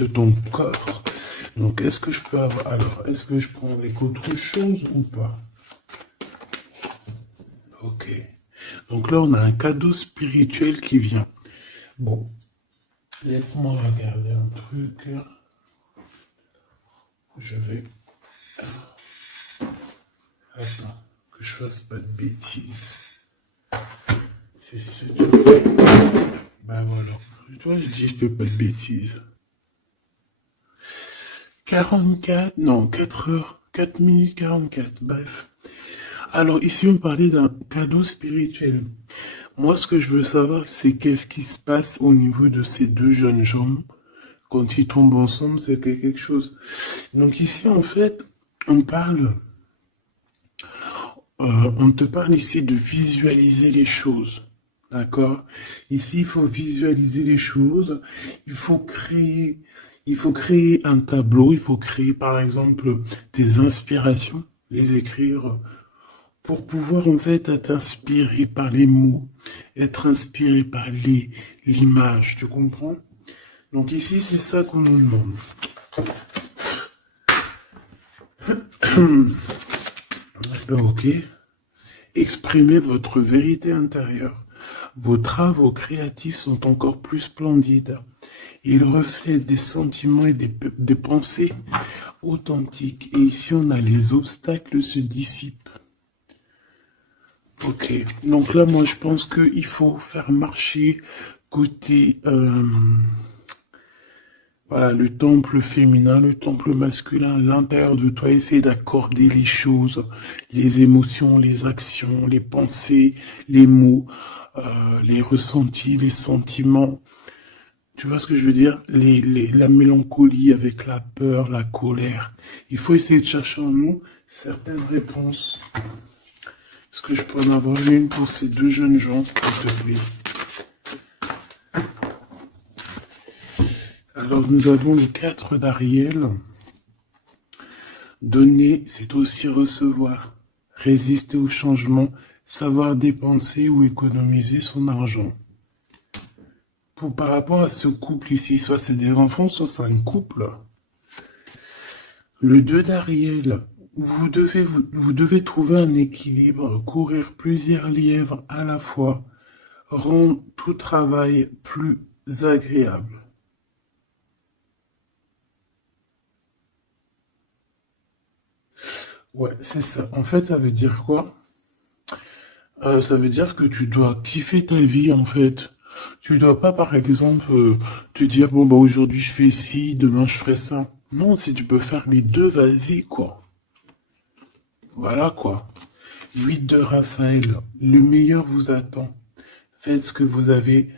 de ton corps. Donc, est-ce que je peux avoir... Alors, est-ce que je prends avec autre chose ou pas? Ok. Donc là, on a un cadeau spirituel qui vient. Bon, laisse-moi regarder un truc. Je vais... Attends, que je fasse pas de bêtises. C'est ce... Ben voilà. Toi, je dis, je fais pas de bêtises. 44, non, 4 heures, 4 minutes 44, bref. Alors ici, on parlait d'un cadeau spirituel. Moi, ce que je veux savoir, c'est qu'est-ce qui se passe au niveau de ces deux jeunes gens. Quand ils tombent ensemble, c'est quelque chose. Donc ici, en fait, on parle, on te parle ici de visualiser les choses. D'accord? Ici, il faut visualiser les choses. Il faut créer un tableau. Il faut créer, par exemple, des inspirations, les écrire pour pouvoir, en fait, être inspiré par les mots, être inspiré par l'image. Tu comprends? Donc ici, c'est ça qu'on nous demande. Ok. Exprimez votre vérité intérieure. Vos travaux créatifs sont encore plus splendides. Ils reflètent des sentiments et des pensées authentiques. Et ici, on a les obstacles se dissipent. Ok. Donc là, moi, je pense qu'il faut faire marcher côté... voilà, le temple féminin, le temple masculin, l'intérieur de toi, essayer d'accorder les choses, les émotions, les actions, les pensées, les mots, les ressentis, les sentiments. Tu vois ce que je veux dire? La mélancolie avec la peur, la colère. Il faut essayer de chercher en nous certaines réponses. Est-ce que je peux en avoir une pour ces deux jeunes gens, s'il te plaît? Alors, nous avons les 4 d'Ariel. Donner, c'est aussi recevoir. Résister au changement, savoir dépenser ou économiser son argent. Par rapport à ce couple ici, soit c'est des enfants, soit c'est un couple. Le 2 d'Ariel, vous devez trouver un équilibre, courir plusieurs lièvres à la fois, rendre tout travail plus agréable. Ouais, c'est ça. En fait, ça veut dire quoi? Ça veut dire que tu dois kiffer ta vie, en fait. Tu dois pas, par exemple, te dire, bon, bah, aujourd'hui je fais ci, demain je ferai ça. Non, si tu peux faire les deux, vas-y, quoi. Voilà, quoi. 8 de Raphaël, le meilleur vous attend. Faites ce que vous avez,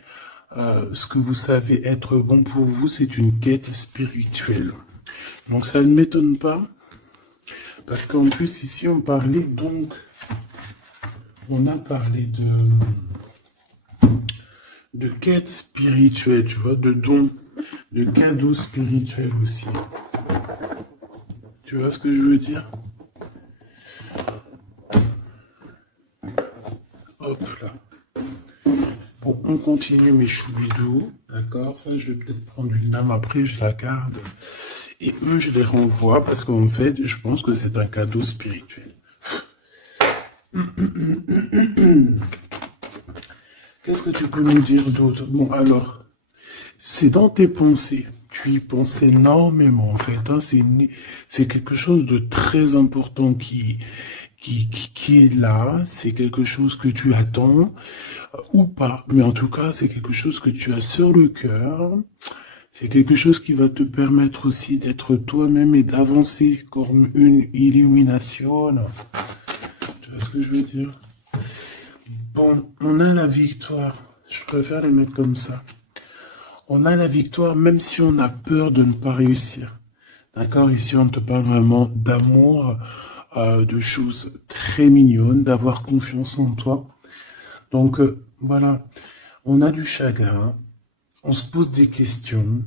ce que vous savez être bon pour vous, c'est une quête spirituelle. Donc ça ne m'étonne pas, parce qu'en plus ici on parlait donc, on a parlé de quête spirituelle, tu vois, de dons, de cadeaux spirituels aussi. Tu vois ce que je veux dire? Hop là. Bon, on continue mes choubidous, d'accord? Ça, je vais peut-être prendre une lame après, je la garde. Et eux, je les renvoie parce qu'en fait, je pense que c'est un cadeau spirituel. Qu'est-ce que tu peux nous dire d'autre? Bon, alors, c'est dans tes pensées. Tu y penses énormément, en fait. Hein. C'est quelque chose de très important qui est là. C'est quelque chose que tu attends ou pas. Mais en tout cas, c'est quelque chose que tu as sur le cœur. C'est quelque chose qui va te permettre aussi d'être toi-même et d'avancer comme une illumination. Tu vois ce que je veux dire? Bon, on a la victoire. Je préfère les mettre comme ça. On a la victoire même si on a peur de ne pas réussir. D'accord? Ici, on te parle vraiment d'amour, de choses très mignonnes, d'avoir confiance en toi. Donc, voilà. On a du chagrin. On se pose des questions.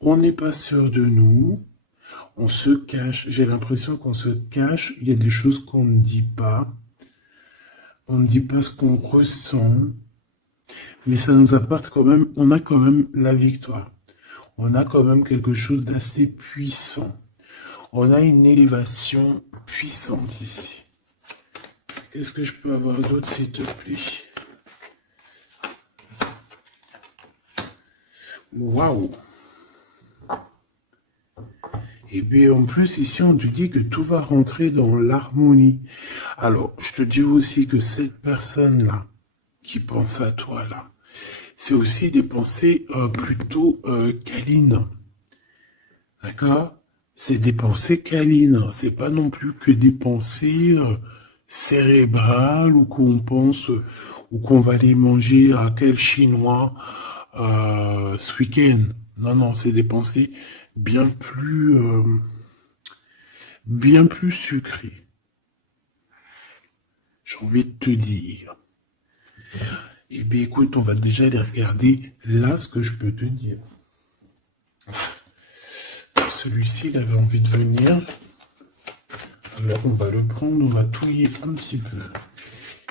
On n'est pas sûr de nous. On se cache. J'ai l'impression qu'on se cache. Il y a des choses qu'on ne dit pas. On ne dit pas ce qu'on ressent. Mais ça nous apporte quand même, on a quand même la victoire. on a quand même quelque chose d'assez puissant. On a une élévation puissante ici. Qu'est-ce que je peux avoir d'autre, s'il te plaît? Waouh! Et bien en plus, ici, on te dit que tout va rentrer dans l'harmonie. Alors, je te dis aussi que cette personne-là, qui pense à toi, là, c'est aussi des pensées plutôt câlines. D'accord? C'est des pensées câlines. C'est pas non plus que des pensées cérébrales ou qu'on pense ou qu'on va aller manger à quel chinois ce week-end. Non, non, c'est des pensées bien plus sucrées. J'ai envie de te dire. Eh bien, écoute, on va déjà aller regarder là ce que je peux te dire. Celui-ci, il avait envie de venir. Alors, on va le prendre, on va touiller un petit peu.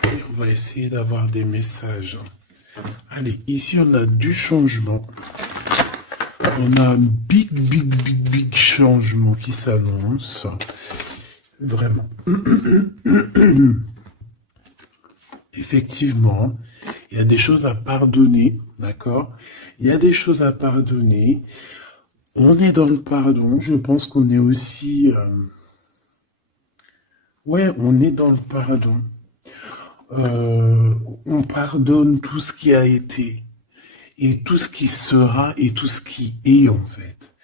Et on va essayer d'avoir des messages. Allez, ici, on a du changement. On a un big changement qui s'annonce. Vraiment. Effectivement, il y a des choses à pardonner, d'accord? Il y a des choses à pardonner. On est dans le pardon. Je pense qu'on est aussi... Ouais, on est dans le pardon. On pardonne tout ce qui a été et tout ce qui sera et tout ce qui est en fait.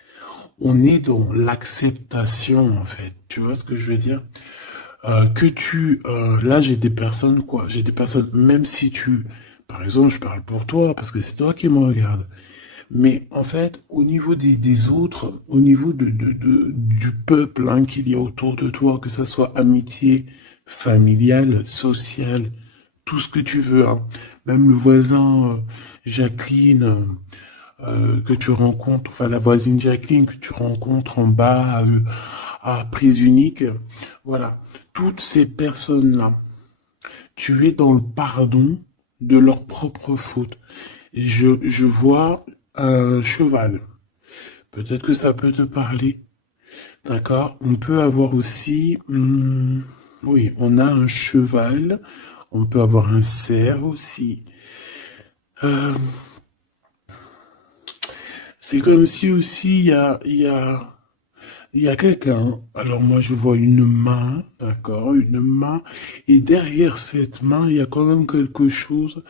On est dans l'acceptation en fait. Tu vois ce que je veux dire? Là j'ai des personnes quoi, j'ai des personnes même si par exemple je parle pour toi parce que c'est toi qui me regardes. Mais en fait, au niveau des autres, au niveau du peuple hein, qu'il y a autour de toi, que ça soit amitié, familiale, sociale, tout ce que tu veux, hein. Même le voisin Jacqueline que tu rencontres, enfin la voisine Jacqueline que tu rencontres en bas à prise unique, voilà, toutes ces personnes-là, tu es dans le pardon de leurs propres fautes. Et je vois un cheval. Peut-être que ça peut te parler. D'accord? On peut avoir aussi... oui, on a un cheval. On peut avoir un cerf aussi. Euh, c'est comme si aussi il y a quelqu'un. Alors moi je vois une main, d'accord? Une main. Et derrière cette main, il y a quand même quelque chose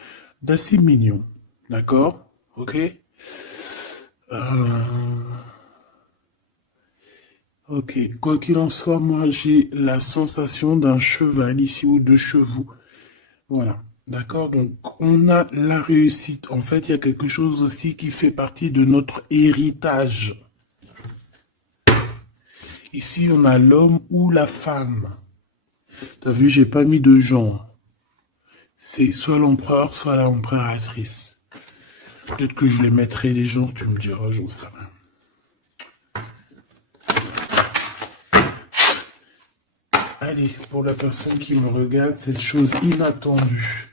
d'assez mignon. D'accord? Ok? Euh, Ok, quoi qu'il en soit, moi j'ai la sensation d'un cheval ici ou de chevaux. Voilà, d'accord? Donc on a la réussite. En fait, il y a quelque chose aussi qui fait partie de notre héritage. Ici, on a l'homme ou la femme. T'as vu, j'ai pas mis de genre. C'est soit l'empereur, soit l'empératrice. Peut-être que je les mettrai les gens, tu me diras, j'en sais rien. Allez, pour la personne qui me regarde, cette chose inattendue.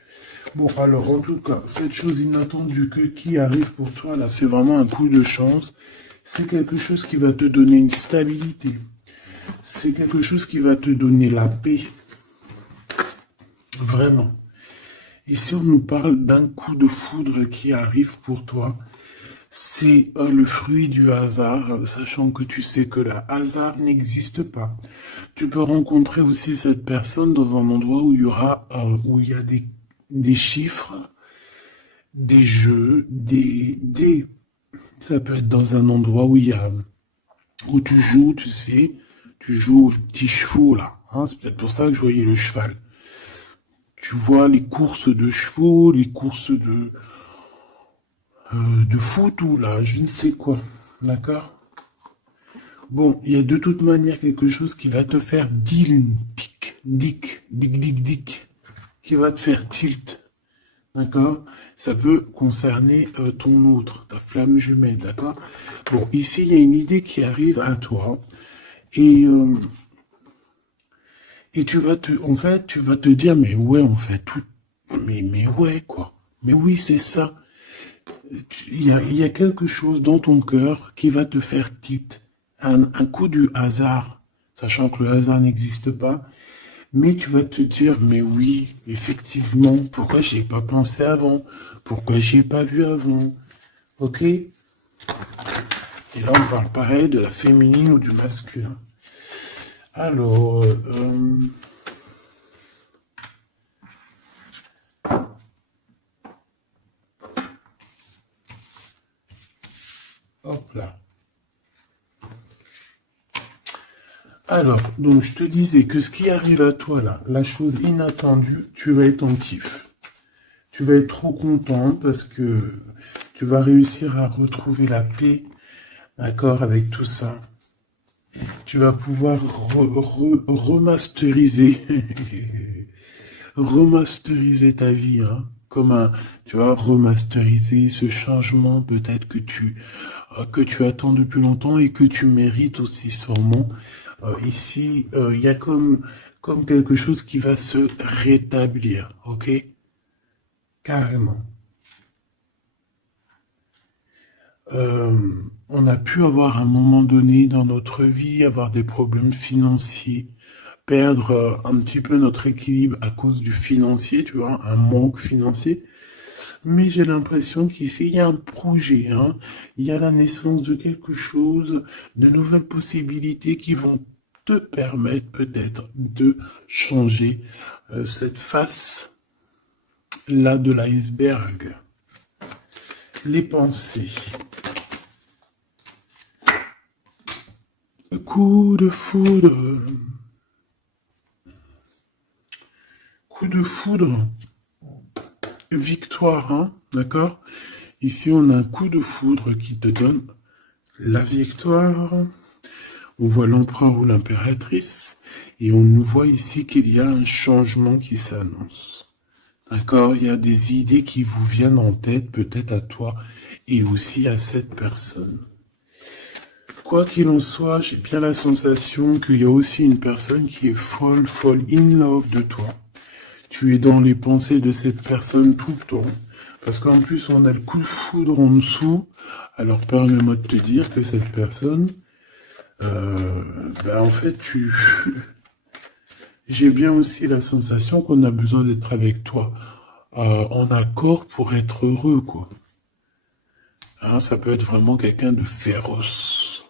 Bon, alors, en tout cas, cette chose inattendue qui arrive pour toi, là, c'est vraiment un coup de chance. C'est quelque chose qui va te donner une stabilité. C'est quelque chose qui va te donner la paix. Vraiment. Ici, on nous parle d'un coup de foudre qui arrive pour toi. C'est le fruit du hasard, sachant que tu sais que le hasard n'existe pas. Tu peux rencontrer aussi cette personne dans un endroit où où il y a des chiffres, des jeux, ça peut être dans un endroit où tu joues, tu sais, tu joues aux petits chevaux là. Hein, c'est peut-être pour ça que je voyais le cheval. Tu vois les courses de chevaux, les courses de foot ou là, je ne sais quoi. D'accord? Bon, il y a de toute manière quelque chose qui va te faire dick, qui va te faire tilt. D'accord? Ça peut concerner ton autre, ta flamme jumelle, d'accord? Bon, ici, il y a une idée qui arrive à toi. Et, euh, et en fait, tu vas te dire, mais ouais, on fait tout. Mais ouais, quoi. Mais oui, c'est ça. Il y a quelque chose dans ton cœur qui va te faire tilt. Un coup du hasard, sachant que le hasard n'existe pas, mais tu vas te dire, mais oui, effectivement, pourquoi j'y ai pas pensé avant? Pourquoi j'y ai pas vu avant? Ok? Et là, on parle pareil de la féminine ou du masculin. Alors, hop là. Alors, donc je te disais que ce qui arrive à toi là, la chose inattendue, tu vas être en kiff. Tu vas être trop content parce que tu vas réussir à retrouver la paix, d'accord, avec tout ça. Tu vas pouvoir remasteriser, remasteriser ta vie, hein, comme un, tu vois, remasteriser ce changement peut-être que tu attends depuis longtemps et que tu mérites aussi sûrement. Ici, il y a comme quelque chose qui va se rétablir, ok? Carrément. On a pu avoir un moment donné dans notre vie, avoir des problèmes financiers, perdre un petit peu notre équilibre à cause du financier, tu vois, un manque financier. Mais j'ai l'impression qu'ici, il y a un projet, hein. Il y a la naissance de quelque chose, de nouvelles possibilités qui vont te permettre peut-être de changer cette face-là de l'iceberg. Les pensées. Coup de foudre. Coup de foudre. Victoire, hein, d'accord? Ici, on a un coup de foudre qui te donne la victoire. On voit l'empereur ou l'impératrice et on nous voit ici qu'il y a un changement qui s'annonce. D'accord? Il y a des idées qui vous viennent en tête, peut-être à toi et aussi à cette personne. Quoi qu'il en soit, j'ai bien la sensation qu'il y a aussi une personne qui est folle in love de toi. Tu es dans les pensées de cette personne tout le temps. Parce qu'en plus, on a le coup de foudre en dessous. Alors, permets-moi de te dire que cette personne, en fait, j'ai bien aussi la sensation qu'on a besoin d'être avec toi en accord pour être heureux, quoi. Hein, ça peut être vraiment quelqu'un de féroce.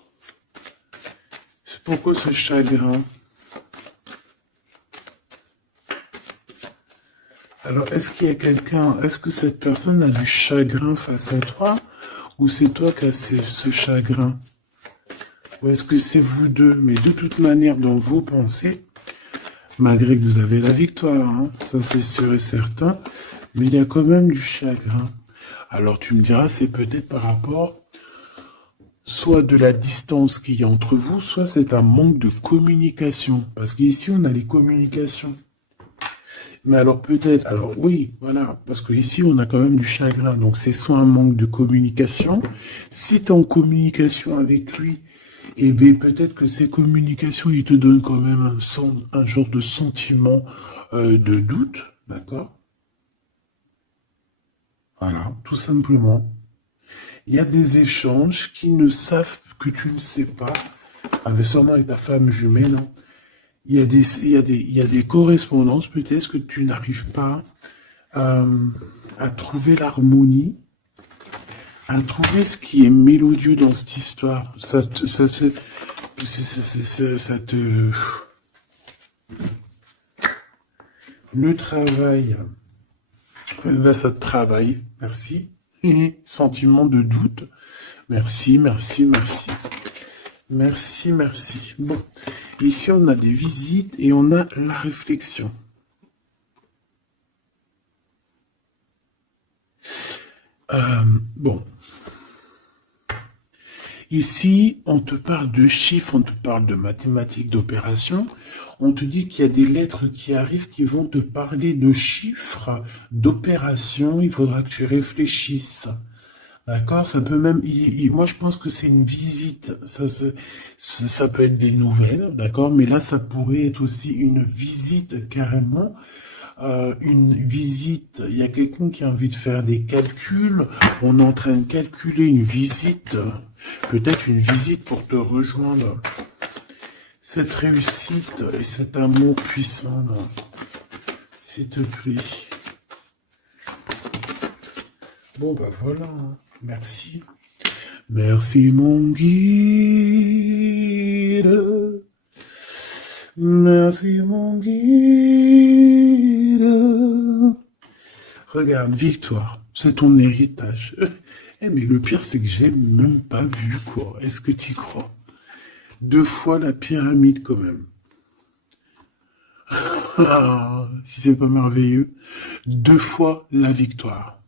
C'est pourquoi ce chagrin? Alors, est-ce qu'il y a quelqu'un, est-ce que cette personne a du chagrin face à toi, ou c'est toi qui as ce chagrin? Ou est-ce que c'est vous deux? Mais de toute manière, dans vos pensées, malgré que vous avez la victoire, hein, ça c'est sûr et certain, mais il y a quand même du chagrin. Alors tu me diras, c'est peut-être par rapport soit de la distance qu'il y a entre vous, soit c'est un manque de communication. Parce qu'ici, on a les communications. Mais alors peut-être, alors oui, voilà, parce que ici on a quand même du chagrin, donc c'est soit un manque de communication. Si tu es en communication avec lui, eh bien peut-être que ces communications, il te donnent quand même un genre de sentiment de doute, d'accord? Voilà, tout simplement. Il y a des échanges qui ne savent que tu ne sais pas, avec sûrement avec ta femme jumelle, hein. Il y a des correspondances peut-être que tu n'arrives pas à trouver l'harmonie, à trouver ce qui est mélodieux dans cette histoire. Ça te... Le travail, là ça te travaille, merci. Sentiment de doute, merci, merci, merci. Merci, merci. Bon, ici on a des visites et on a la réflexion. Bon. Ici, on te parle de chiffres, on te parle de mathématiques, d'opérations. On te dit qu'il y a des lettres qui arrivent qui vont te parler de chiffres, d'opérations. Il faudra que tu réfléchisses. D'accord? Ça peut même... moi, je pense que c'est une visite. Ça peut être des nouvelles, d'accord? Mais là, ça pourrait être aussi une visite carrément une visite, il y a quelqu'un qui a envie de faire des calculs, on est en train de calculer une visite, peut-être une visite pour te rejoindre. Cette réussite et cet amour puissant, là, s'il te plaît. Bon, bah voilà, hein. Merci. Merci, mon guide. Merci, mon guide. Regarde, victoire, c'est ton héritage. Eh, mais le pire, c'est que j'ai même pas vu, quoi. Est-ce que tu y crois? 2 fois la pyramide, quand même. Ah, si c'est pas merveilleux. 2 fois la victoire.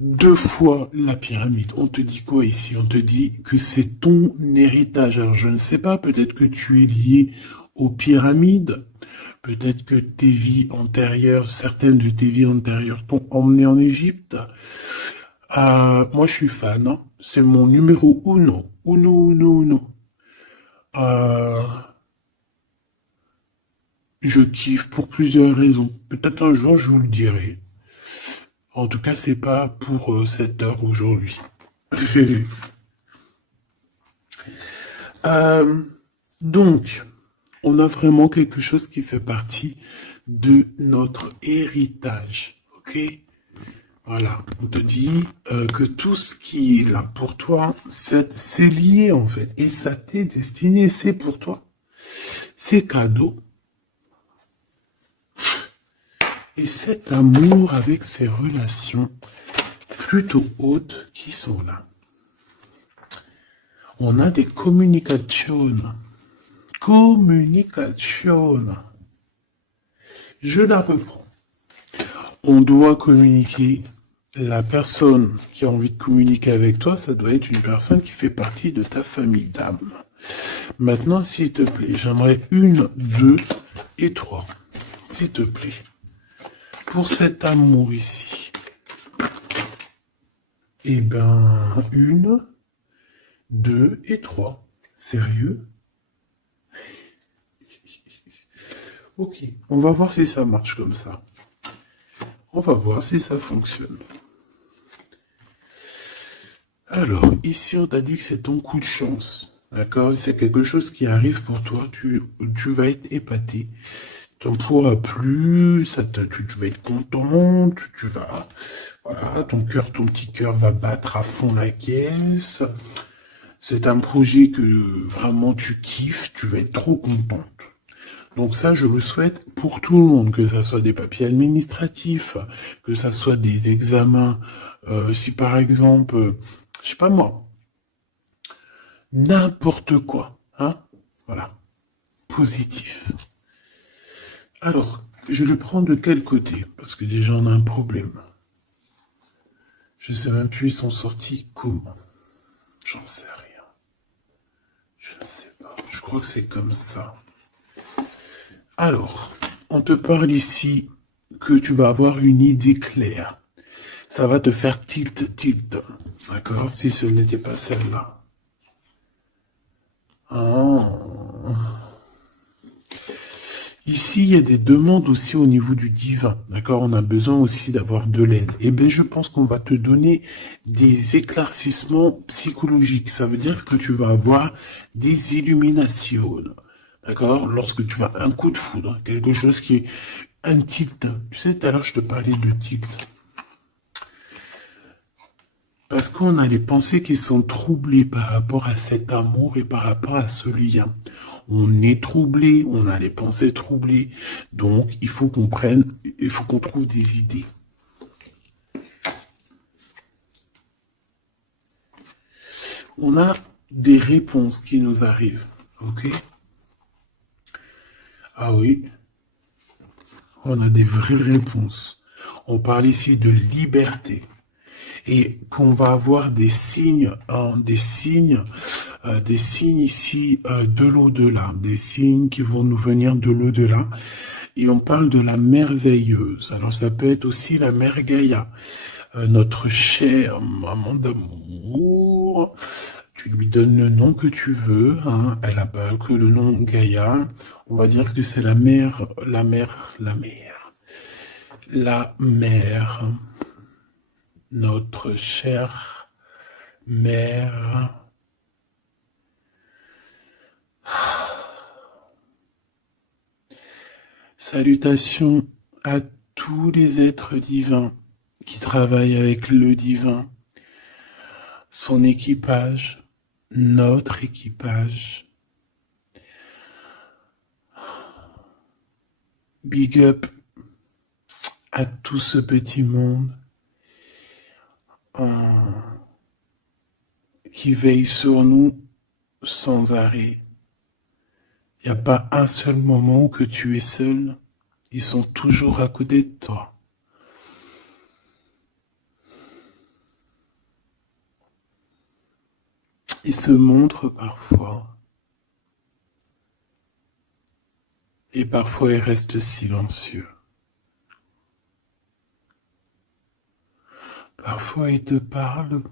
2 fois la pyramide. On te dit quoi ici? On te dit que c'est ton héritage. Alors, je ne sais pas, peut-être que tu es lié aux pyramides. Peut-être que tes vies antérieures, certaines de tes vies antérieures t'ont emmené en Égypte. Moi, je suis fan, hein. C'est mon numéro uno. Uno, uno, uno. Euh, je kiffe pour plusieurs raisons. Peut-être un jour, je vous le dirai. En tout cas, c'est pas pour cette heure aujourd'hui. Euh, donc, on a vraiment quelque chose qui fait partie de notre héritage, ok? Voilà, on te dit que tout ce qui est là pour toi, c'est lié en fait, et ça t'est destiné, c'est pour toi. C'est cadeau. Et cet amour avec ces relations plutôt hautes qui sont là. On a des communications. Communication. Je la reprends. On doit communiquer. La personne qui a envie de communiquer avec toi, ça doit être une personne qui fait partie de ta famille d'âme. Maintenant, s'il te plaît, j'aimerais 1, 2 et 3. S'il te plaît. Pour cet amour ici. Eh ben, 1, 2 et 3. Sérieux? Ok, on va voir si ça marche comme ça. On va voir si ça fonctionne. Alors, ici, on t'a dit que c'est ton coup de chance. D'accord? C'est quelque chose qui arrive pour toi. Tu vas être épaté. T'en pourras plus. Tu vas être content. Tu vas... Voilà, ton petit cœur va battre à fond la caisse. C'est un projet que vraiment tu kiffes. Tu vas être trop contente. Donc ça, je le souhaite pour tout le monde, que ça soit des papiers administratifs, que ça soit des examens. Si par exemple, je sais pas moi, n'importe quoi, hein, voilà, positif. Alors, je le prends de quel côté? Parce que déjà, on a un problème. Je sais même plus, ils sont sortis comment. J'en sais rien. Je ne sais pas. Je crois que c'est comme ça. Alors, on te parle ici que tu vas avoir une idée claire. Ça va te faire tilt. D'accord? Si ce n'était pas celle-là. Ah. Ici, il y a des demandes aussi au niveau du divin. D'accord? On a besoin aussi d'avoir de l'aide. Eh bien, je pense qu'on va te donner des éclaircissements psychologiques. Ça veut dire que tu vas avoir des illuminations. D'accord? Lorsque tu vas un coup de foudre, quelque chose qui est un tilt. Tu sais, tout à l'heure, je te parlais de tilt. Parce qu'on a les pensées qui sont troublées par rapport à cet amour et par rapport à ce lien. On est troublé, on a les pensées troublées. Donc, il faut qu'on trouve des idées. On a des réponses qui nous arrivent. Ok? Ah oui. On a des vraies réponses. On parle ici de liberté. Et qu'on va avoir des signes, des signes ici de l'au-delà, des signes qui vont nous venir de l'au-delà. Et on parle de la merveilleuse. Alors ça peut être aussi la mère Gaïa, notre chère maman d'amour. Tu lui donnes le nom que tu veux, hein. Elle n'a pas que le nom Gaïa. On va dire que c'est la mère. La mère, notre chère mère. Salutations à tous les êtres divins qui travaillent avec le divin, son équipage, notre équipage. Big up à tout ce petit monde qui veille sur nous sans arrêt. Il n'y a pas un seul moment où que tu es seul. Ils sont toujours à côté de toi. Ils se montrent parfois. Et parfois ils restent silencieux. Parfois ils te parlent.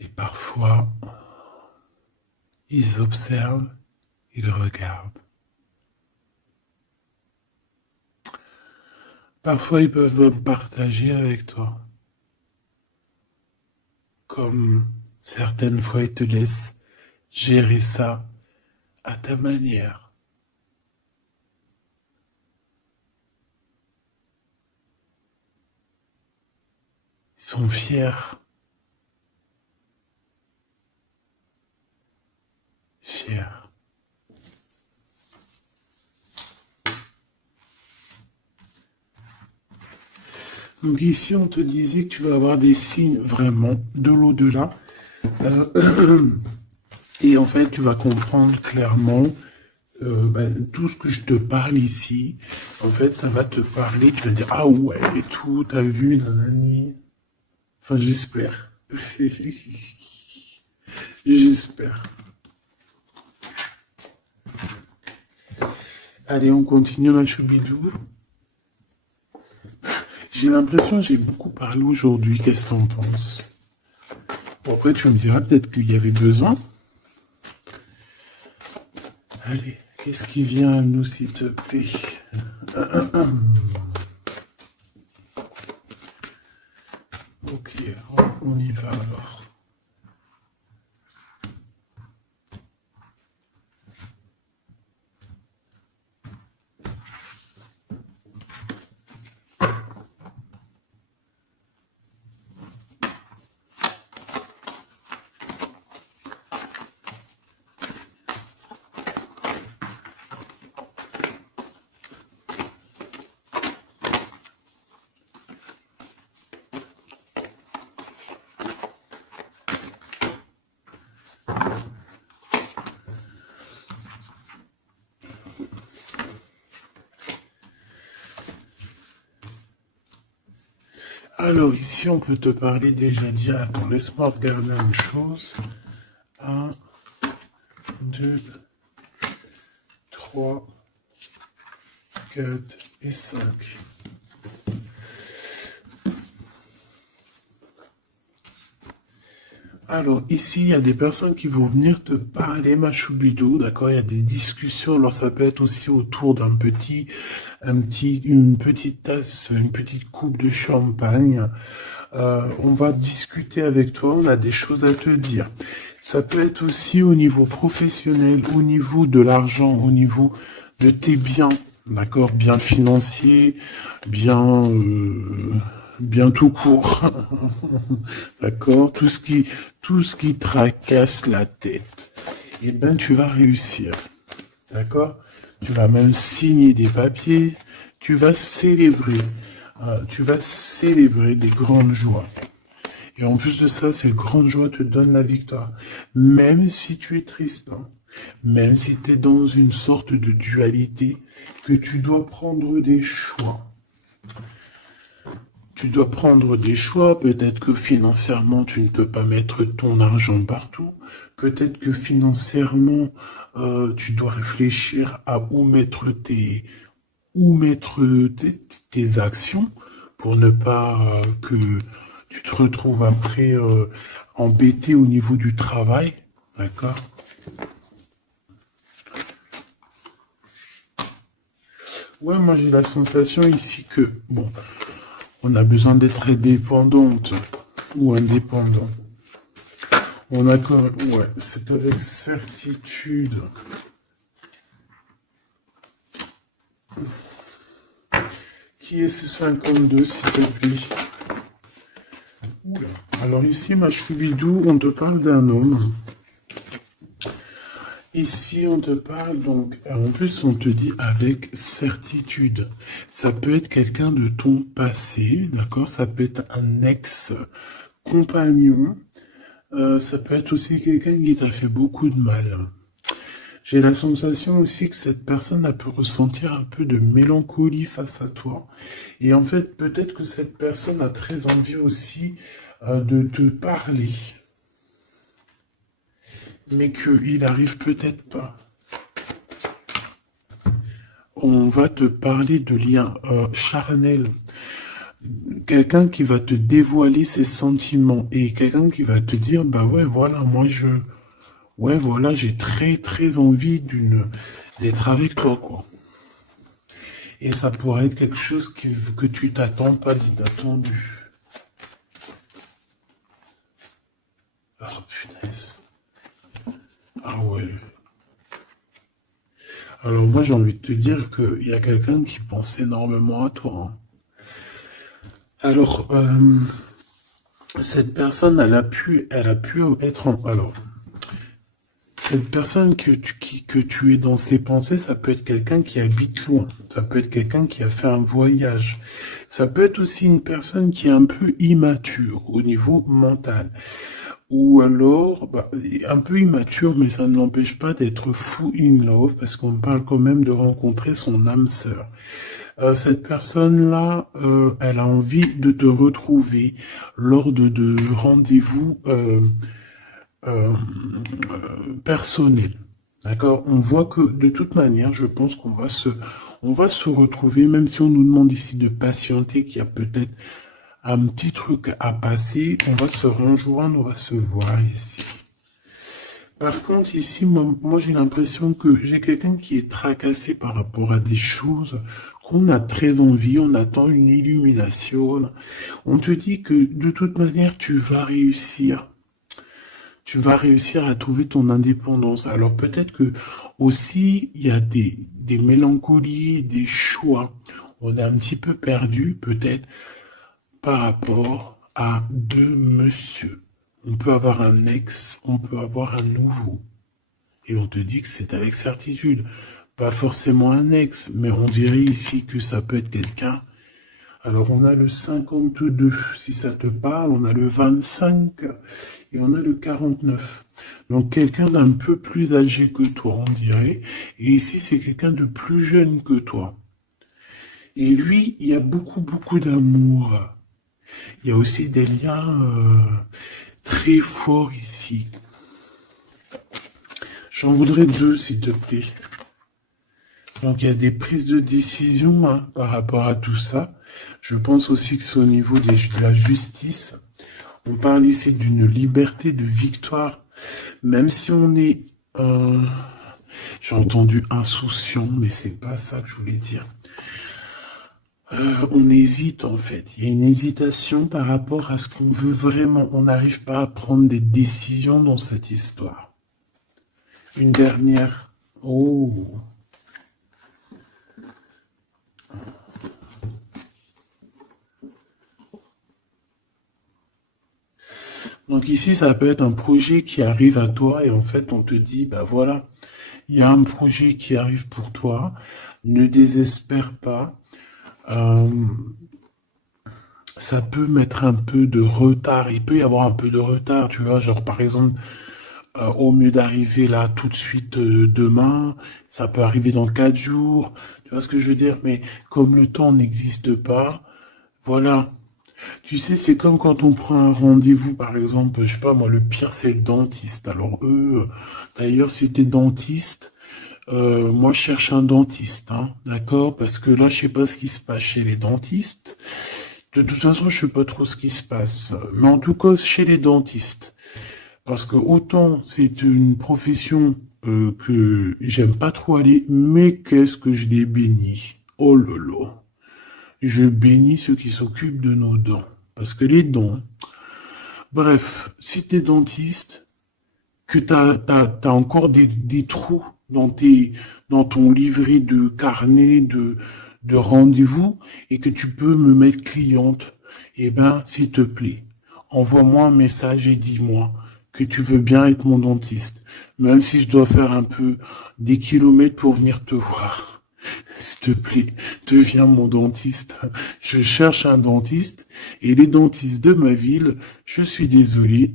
Et parfois, ils observent, ils regardent. Parfois, ils peuvent même partager avec toi. Comme certaines fois, ils te laissent gérer ça à ta manière. Ils sont fiers. Fiers. Donc ici, on te disait que tu vas avoir des signes vraiment de l'au-delà. Et en fait, tu vas comprendre clairement tout ce que je te parle ici. En fait, ça va te parler. Tu vas dire, ah ouais, et tout, t'as vu, nanani. Enfin, j'espère. J'espère. Allez, on continue, ma choubidou. J'ai l'impression que j'ai beaucoup parlé aujourd'hui. Qu'est-ce que t'en penses? Bon, après, tu me diras peut-être qu'il y avait besoin. Allez, qu'est-ce qui vient à nous, s'il te plaît? Ok, on y va alors. Alors ici, on peut te parler déjà dire, attends, laisse-moi regarder une chose. 1, 2, 3, 4 et 5. Alors ici, il y a des personnes qui vont venir te parler, ma choubidou, d'accord? Il y a des discussions, alors ça peut être aussi autour d'une petite tasse, une petite coupe de champagne. On va discuter avec toi, on a des choses à te dire. Ça peut être aussi au niveau professionnel, au niveau de l'argent, au niveau de tes biens, d'accord? Bien financier, bien tout court. D'accord? Tout ce qui tracasse la tête. Eh ben, tu vas réussir. D'accord? Tu vas même signer des papiers. Tu vas célébrer. Tu vas célébrer des grandes joies. Et en plus de ça, ces grandes joies te donnent la victoire. Même si tu es triste, hein, même si tu es dans une sorte de dualité, que tu dois prendre des choix. Tu dois prendre des choix, peut-être que financièrement tu ne peux pas mettre ton argent partout, peut-être que financièrement tu dois réfléchir à tes actions pour ne pas que tu te retrouves après embêté au niveau du travail, d'accord? Ouais, moi j'ai la sensation ici que, bon, on a besoin d'être indépendante ou indépendant. On a quand même, ouais, c'est avec certitude. Qui est ce 52, s'il te plaît? Oula. Alors ici, ma choubidou, on te parle d'un homme. Ici, on te parle donc, en plus, on te dit avec certitude. Ça peut être quelqu'un de ton passé, d'accord? Ça peut être un ex-compagnon. Ça peut être aussi quelqu'un qui t'a fait beaucoup de mal. J'ai la sensation aussi que cette personne a pu ressentir un peu de mélancolie face à toi. Et en fait, peut-être que cette personne a très envie aussi de te parler, mais qu'il n'arrive peut-être pas. On va te parler de liens charnels. Quelqu'un qui va te dévoiler ses sentiments et quelqu'un qui va te dire, bah ouais, voilà, ouais, voilà, j'ai très très envie d'être avec toi, quoi. Et ça pourrait être quelque chose que tu t'attends pas d'inattendu. Ah, punaise. Ah ouais. Alors moi, j'ai envie de te dire qu'il y a quelqu'un qui pense énormément à toi, hein. Alors, cette personne, elle a pu être alors, cette personne que tu es dans ses pensées, ça peut être quelqu'un qui habite loin. Ça peut être quelqu'un qui a fait un voyage. Ça peut être aussi une personne qui est un peu immature au niveau mental. Ou alors, bah, un peu immature, mais ça ne l'empêche pas d'être fou in love, parce qu'on parle quand même de rencontrer son âme sœur. Cette personne-là, elle a envie de te retrouver lors de rendez-vous personnels. D'accord? On voit que de toute manière, je pense on va se retrouver, même si on nous demande ici de patienter, qu'il y a peut-être un petit truc à passer, on va se rejoindre, on va se voir ici. Par contre, ici, moi j'ai l'impression que j'ai quelqu'un qui est tracassé par rapport à des choses qu'on a très envie, on attend une illumination. On te dit que de toute manière, tu vas réussir. Tu vas réussir à trouver ton indépendance. Alors peut-être que aussi, il y a des mélancolies, des choix. On est un petit peu perdu, peut-être, par rapport à deux monsieur. On peut avoir un ex, on peut avoir un nouveau. Et on te dit que c'est avec certitude. Pas forcément un ex, mais on dirait ici que ça peut être quelqu'un. Alors on a le 52, si ça te parle, on a le 25 et on a le 49. Donc quelqu'un d'un peu plus âgé que toi, on dirait. Et ici, c'est quelqu'un de plus jeune que toi. Et lui, il y a beaucoup, beaucoup d'amour. Il y a aussi des liens très forts ici. J'en voudrais deux, s'il te plaît. Donc il y a des prises de décision hein, par rapport à tout ça. Je pense aussi que c'est au niveau de la justice. On parle ici d'une liberté de victoire. Même si on est, j'ai entendu insouciant, mais c'est pas ça que je voulais dire. On hésite en fait. Il y a une hésitation par rapport à ce qu'on veut vraiment. On n'arrive pas à prendre des décisions dans cette histoire. Une dernière. Oh. Donc ici, ça peut être un projet qui arrive à toi et en fait, on te dit, bah voilà, il y a un projet qui arrive pour toi. Ne désespère pas. Euh, ça peut mettre un peu de retard. Il peut y avoir un peu de retard, tu vois. Genre, par exemple, au mieux d'arriver là tout de suite demain, ça peut arriver dans 4 jours. Tu vois ce que je veux dire? Mais comme le temps n'existe pas, voilà. Tu sais, c'est comme quand on prend un rendez-vous, par exemple, je sais pas moi, le pire c'est le dentiste. Alors eux, d'ailleurs, si t'es dentiste, moi je cherche un dentiste, hein, d'accord? Parce que là, je sais pas ce qui se passe chez les dentistes. De toute façon, je sais pas trop ce qui se passe. Mais en tout cas, chez les dentistes. Parce que autant c'est une profession que j'aime pas trop aller, mais qu'est-ce que je l'ai béni. Oh lolo. Je bénis ceux qui s'occupent de nos dents. Parce que les dents, bref, si t'es dentiste, que t'as encore des trous dans ton livret de carnet de rendez-vous et que tu peux me mettre cliente, eh ben, s'il te plaît, envoie-moi un message et dis-moi que tu veux bien être mon dentiste, même si je dois faire un peu des kilomètres pour venir te voir. S'il te plaît, deviens mon dentiste. Je cherche un dentiste et les dentistes de ma ville, je suis désolé,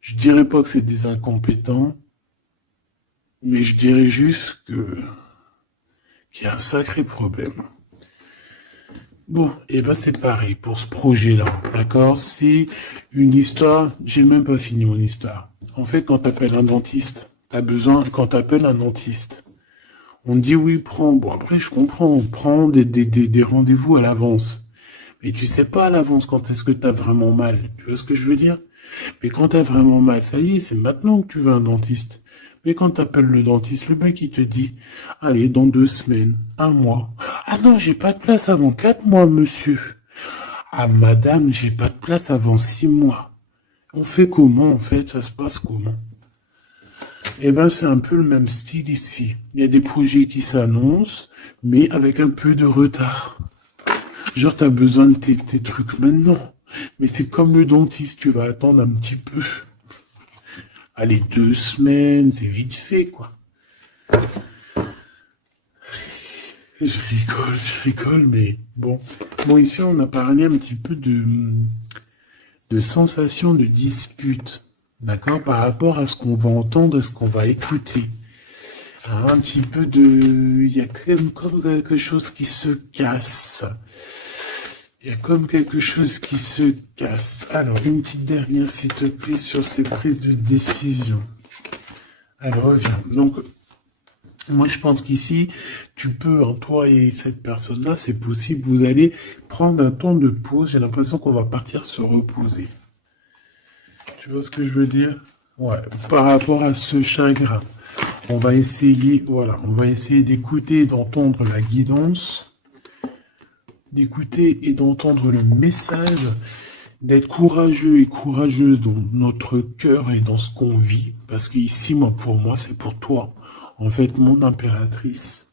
je dirais pas que c'est des incompétents, mais je dirais juste qu'il y a un sacré problème. Bon, et ben c'est pareil pour ce projet-là, d'accord? C'est une histoire, j'ai même pas fini mon histoire. En fait, quand t'appelles un dentiste, quand t'appelles un dentiste, on te dit oui, prends, bon après je comprends, prends des rendez-vous à l'avance. Mais tu sais pas à l'avance quand est-ce que t'as vraiment mal, tu vois ce que je veux dire? Mais quand t'as vraiment mal, ça y est, c'est maintenant que tu veux un dentiste. Mais quand t'appelles le dentiste, le mec il te dit, allez, dans 2 semaines, un mois. Ah non, j'ai pas de place avant 4 mois, monsieur. Ah madame, j'ai pas de place avant 6 mois. On fait comment en fait? Ça se passe comment? Eh ben c'est un peu le même style ici. Il y a des projets qui s'annoncent, mais avec un peu de retard. Genre t'as besoin de tes trucs maintenant. Mais c'est comme le dentiste, tu vas attendre un petit peu. Allez, 2 semaines, c'est vite fait, quoi. Je rigole, mais bon. Bon, ici, on a parlé un petit peu de sensation de dispute, d'accord, par rapport à ce qu'on va entendre et ce qu'on va écouter. Hein, un petit peu de... Il y a comme quelque chose qui se casse. Il y a comme quelque chose qui se casse. Alors, une petite dernière, s'il te plaît, sur ces prises de décision. Alors, reviens. Donc, moi, je pense qu'ici, tu peux, hein, toi et cette personne-là, c'est possible, vous allez prendre un temps de pause. J'ai l'impression qu'on va partir se reposer. Tu vois ce que je veux dire? Ouais, par rapport à ce chagrin. On va essayer, voilà, on va essayer d'écouter et d'entendre la guidance, d'écouter et d'entendre le message, d'être courageux et courageuse dans notre cœur et dans ce qu'on vit. Parce qu'ici, moi, pour moi, c'est pour toi. En fait, mon impératrice.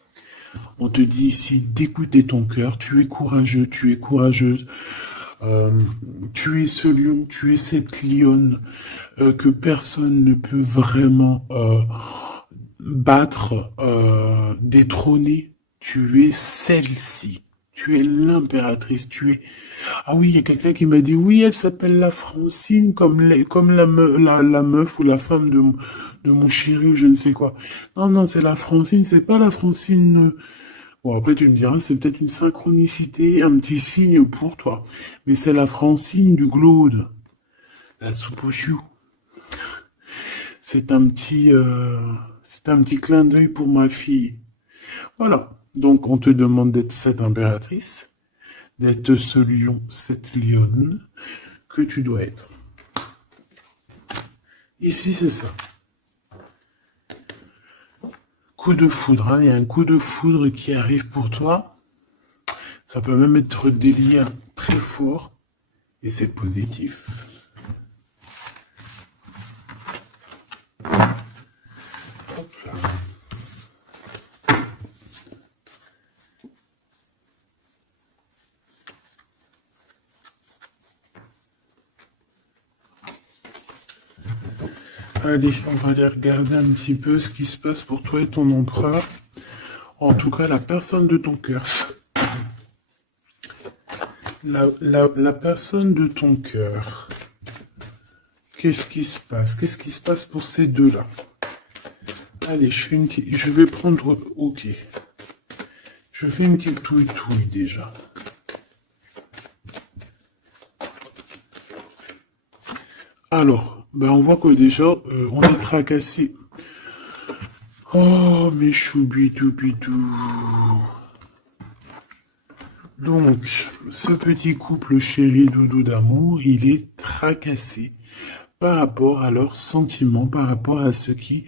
On te dit ici d'écouter ton cœur. Tu es courageux, tu es courageuse. Euh, tu es ce lion, tu es cette lionne que personne ne peut vraiment battre, détrôner. Tu es celle-ci. Tu es l'impératrice. Tu es... Ah oui, il y a quelqu'un qui m'a dit, oui, elle s'appelle la Francine, comme la meuf ou la femme de mon chéri ou je ne sais quoi. Non, non, c'est la Francine, c'est pas la Francine. Bon, après, tu me diras, c'est peut-être une synchronicité, un petit signe pour toi. Mais c'est la Francine du Glaude. La soupe aux choux. C'est un petit clin d'œil pour ma fille. Voilà. Donc, on te demande d'être cette impératrice, d'être ce lion, cette lionne que tu dois être. Ici, c'est ça. Coup de foudre, hein. Il y a un coup de foudre qui arrive pour toi. Ça peut même être des liens très forts et c'est positif. Hop là. Allez, on va aller regarder un petit peu ce qui se passe pour toi et ton empereur. En tout cas, la personne de ton cœur. La personne de ton cœur. Qu'est-ce qui se passe? Qu'est-ce qui se passe pour ces deux-là? Allez, je vais prendre... Ok. Je fais une petite touille déjà. Alors, ben on voit que déjà, on est tracassé. Oh, mes choubidou-bidou. Donc, ce petit couple chéri doudou d'amour, il est tracassé par rapport à leurs sentiments, par rapport à ce qui,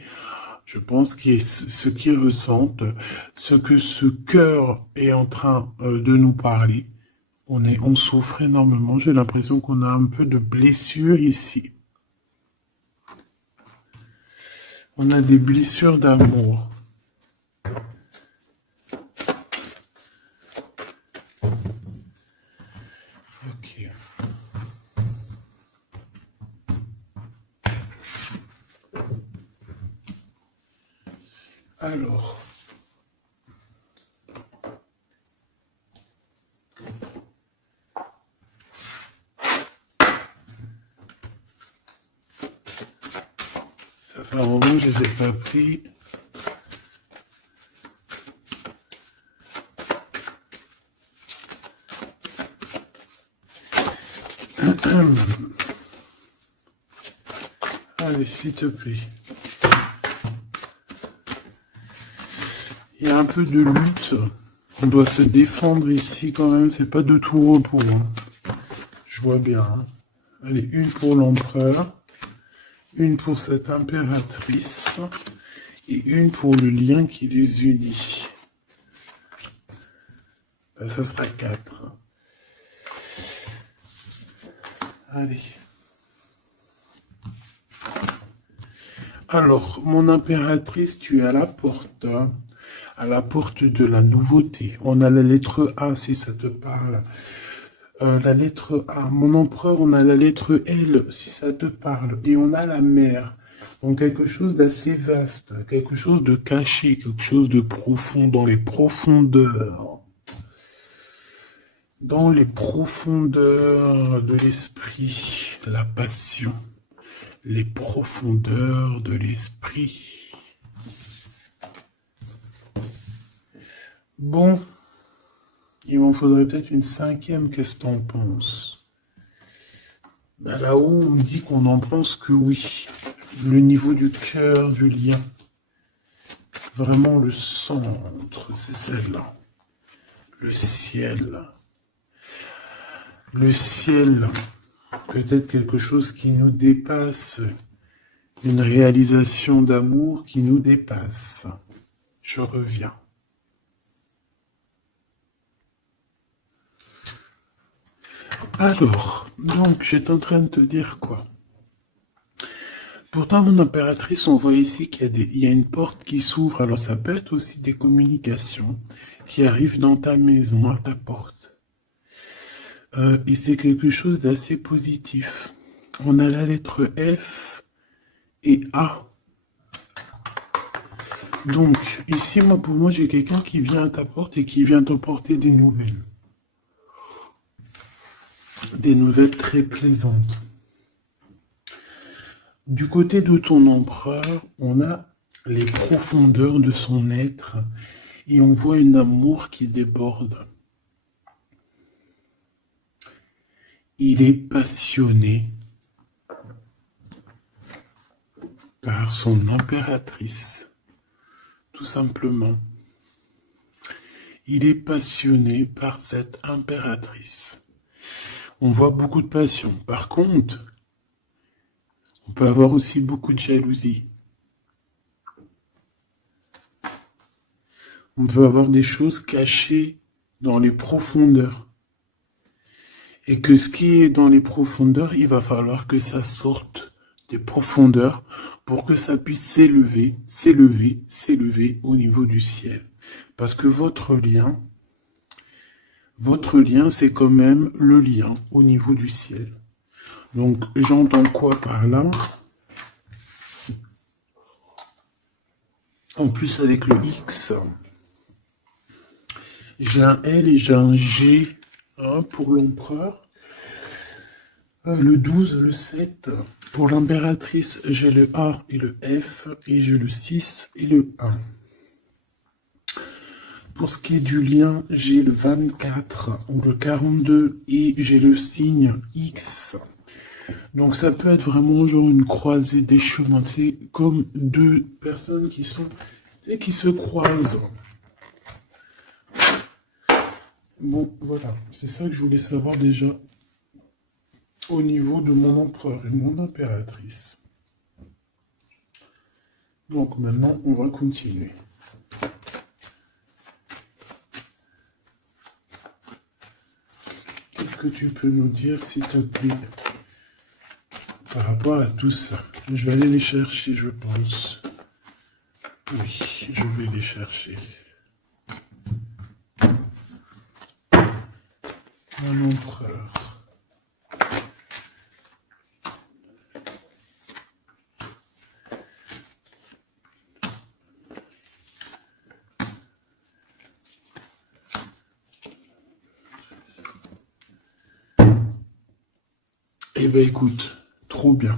Je pense que ce qu'ils ressentent, ce que ce cœur est en train de nous parler, on souffre énormément. J'ai l'impression qu'on a un peu de blessure ici. On a des blessures d'amour. Ok. Alors. Ça fait un moment que je ne les ai pas pris. Allez, s'il te plaît. Il y a un peu de lutte. On doit se défendre ici quand même. C'est pas de tout repos. Hein. Je vois bien. Hein. Allez, une pour l'empereur. Une pour cette impératrice. Et une pour le lien qui les unit. Ben, ça sera 4. Allez. Alors, mon impératrice, tu es à la porte. À la porte de la nouveauté. On a la lettre A, si ça te parle. La lettre A. Mon empereur, on a la lettre L, si ça te parle. Et on a la mer. Donc quelque chose d'assez vaste, quelque chose de caché, quelque chose de profond, dans les profondeurs. Dans les profondeurs de l'esprit, la passion. Les profondeurs de l'esprit. Bon, il m'en faudrait peut-être une 5e, qu'est-ce que t'en penses? Ben là-haut, on me dit qu'on en pense que oui. Le niveau du cœur, du lien. Vraiment le centre, c'est celle-là. Le ciel. Le ciel, peut-être quelque chose qui nous dépasse. Une réalisation d'amour qui nous dépasse. Je reviens. Alors, donc, j'étais en train de te dire quoi? Pourtant, mon impératrice, on voit ici qu'il y a une porte qui s'ouvre. Alors, ça peut être aussi des communications qui arrivent dans ta maison, à ta porte. Et c'est quelque chose d'assez positif. On a la lettre F et A. Donc, ici, pour moi, j'ai quelqu'un qui vient à ta porte et qui vient t'apporter des nouvelles. Des nouvelles très plaisantes. Du côté de ton empereur, on a les profondeurs de son être et on voit un amour qui déborde. Il est passionné par son impératrice, tout simplement. Il est passionné par cette impératrice. On voit beaucoup de passion. Par contre, on peut avoir aussi beaucoup de jalousie. On peut avoir des choses cachées dans les profondeurs. Et que ce qui est dans les profondeurs, il va falloir que ça sorte des profondeurs pour que ça puisse s'élever, s'élever, s'élever au niveau du ciel. Parce que votre lien, c'est quand même le lien au niveau du ciel. Donc, j'entends quoi par là? En plus, avec le X, j'ai un L et j'ai un G pour l'empereur. Le 12, le 7. Pour l'impératrice, j'ai le A et le F. Et j'ai le 6 et le 1. Pour ce qui est du lien, j'ai le 24 ou le 42 et j'ai le signe X. Donc ça peut être vraiment genre une croisée des chemins. C'est comme deux personnes qui se croisent. Bon, voilà. C'est ça que je voulais savoir déjà au niveau de mon empereur et mon impératrice. Donc maintenant, on va continuer. Qu'est-ce que tu peux nous dire, s'il te plaît, par rapport à tout ça? Je vais aller les chercher, je pense. Oui, je vais les chercher. Un empereur. Eh ben écoute, trop bien.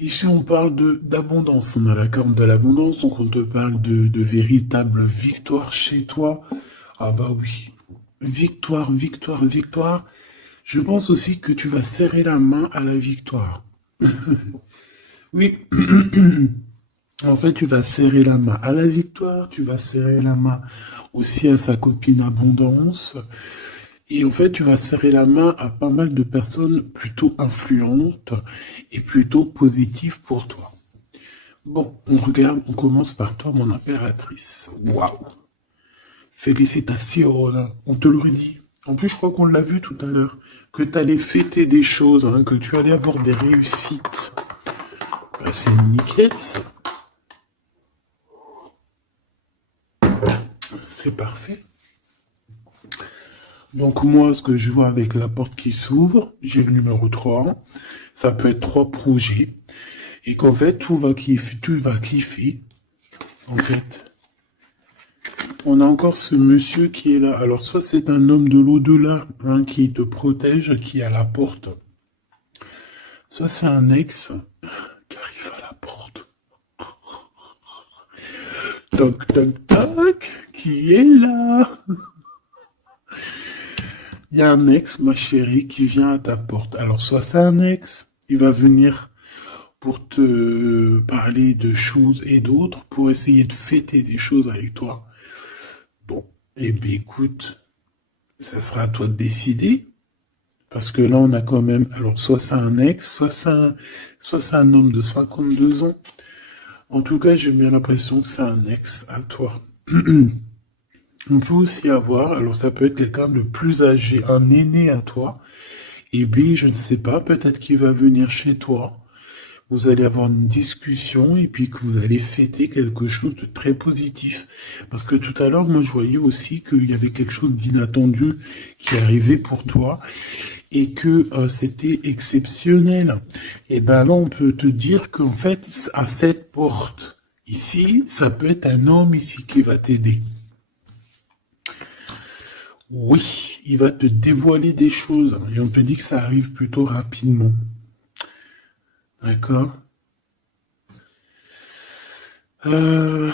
Ici, on parle d'abondance. On a la carte de l'abondance, donc on te parle de véritable victoire chez toi. Ah bah oui. Victoire, victoire, victoire. Je pense aussi que tu vas serrer la main à la victoire. Oui. En fait, tu vas serrer la main à la victoire, tu vas serrer la main aussi à sa copine abondance. Et en fait, tu vas serrer la main à pas mal de personnes plutôt influentes et plutôt positives pour toi. Bon, on regarde, on commence par toi, mon impératrice. Waouh! Félicitations, là. On te l'aurait dit. En plus, je crois qu'on l'a vu tout à l'heure. Que tu allais fêter des choses, hein, que tu allais avoir des réussites. Bah, c'est nickel, ça. C'est parfait. Donc moi, ce que je vois avec la porte qui s'ouvre, j'ai le numéro 3. Ça peut être 3 projets. Et qu'en fait, tout va kiffer, tu vas kiffer. En fait, on a encore ce monsieur qui est là. Alors, soit c'est un homme de l'au-delà, hein, qui te protège, qui est à la porte. Soit c'est un ex qui arrive à la porte. Toc, toc, toc, qui est là? Il y a un ex, ma chérie, qui vient à ta porte. Alors, soit c'est un ex, il va venir pour te parler de choses et d'autres, pour essayer de fêter des choses avec toi. Bon, eh bien écoute, ça sera à toi de décider. Parce que là, on a quand même... Alors, soit c'est un ex, soit c'est un homme de 52 ans. En tout cas, j'ai bien l'impression que c'est un ex à toi. On peut aussi avoir... Alors, ça peut être quelqu'un de plus âgé, un aîné à toi. Et bien, je ne sais pas, peut-être qu'il va venir chez toi. Vous allez avoir une discussion et puis que vous allez fêter quelque chose de très positif. Parce que tout à l'heure, moi, je voyais aussi qu'il y avait quelque chose d'inattendu qui arrivait pour toi et que c'était exceptionnel. Et ben là, on peut te dire qu'en fait, à cette porte ici, ça peut être un homme ici qui va t'aider. Oui, il va te dévoiler des choses et on te dit que ça arrive plutôt rapidement. D'accord? Ouais.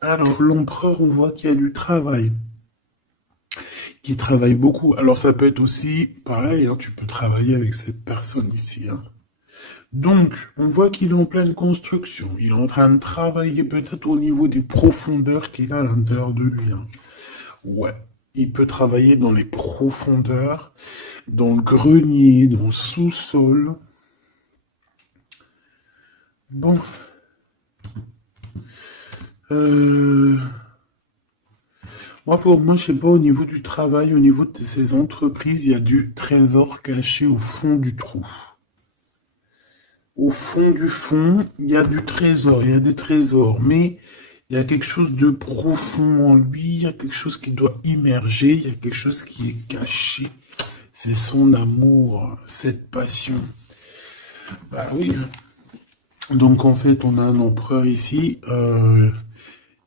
Alors, l'empereur, on voit qu'il y a du travail. Qui travaille beaucoup. Alors, ça peut être aussi, pareil, hein, tu peux travailler avec cette personne ici. Hein. Donc, on voit qu'il est en pleine construction. Il est en train de travailler peut-être au niveau des profondeurs qu'il a à l'intérieur de lui. Hein. Ouais. Il peut travailler dans les profondeurs, dans le grenier, dans le sous-sol. Bon. Moi, pour moi, je sais pas, au niveau du travail, au niveau de ces entreprises, il y a du trésor caché au fond du trou. Au fond du fond, il y a du trésor, il y a des trésors, mais il y a quelque chose de profond en lui, il y a quelque chose qui doit immerger, il y a quelque chose qui est caché. C'est son amour, cette passion. Bah oui. Donc en fait, on a un empereur ici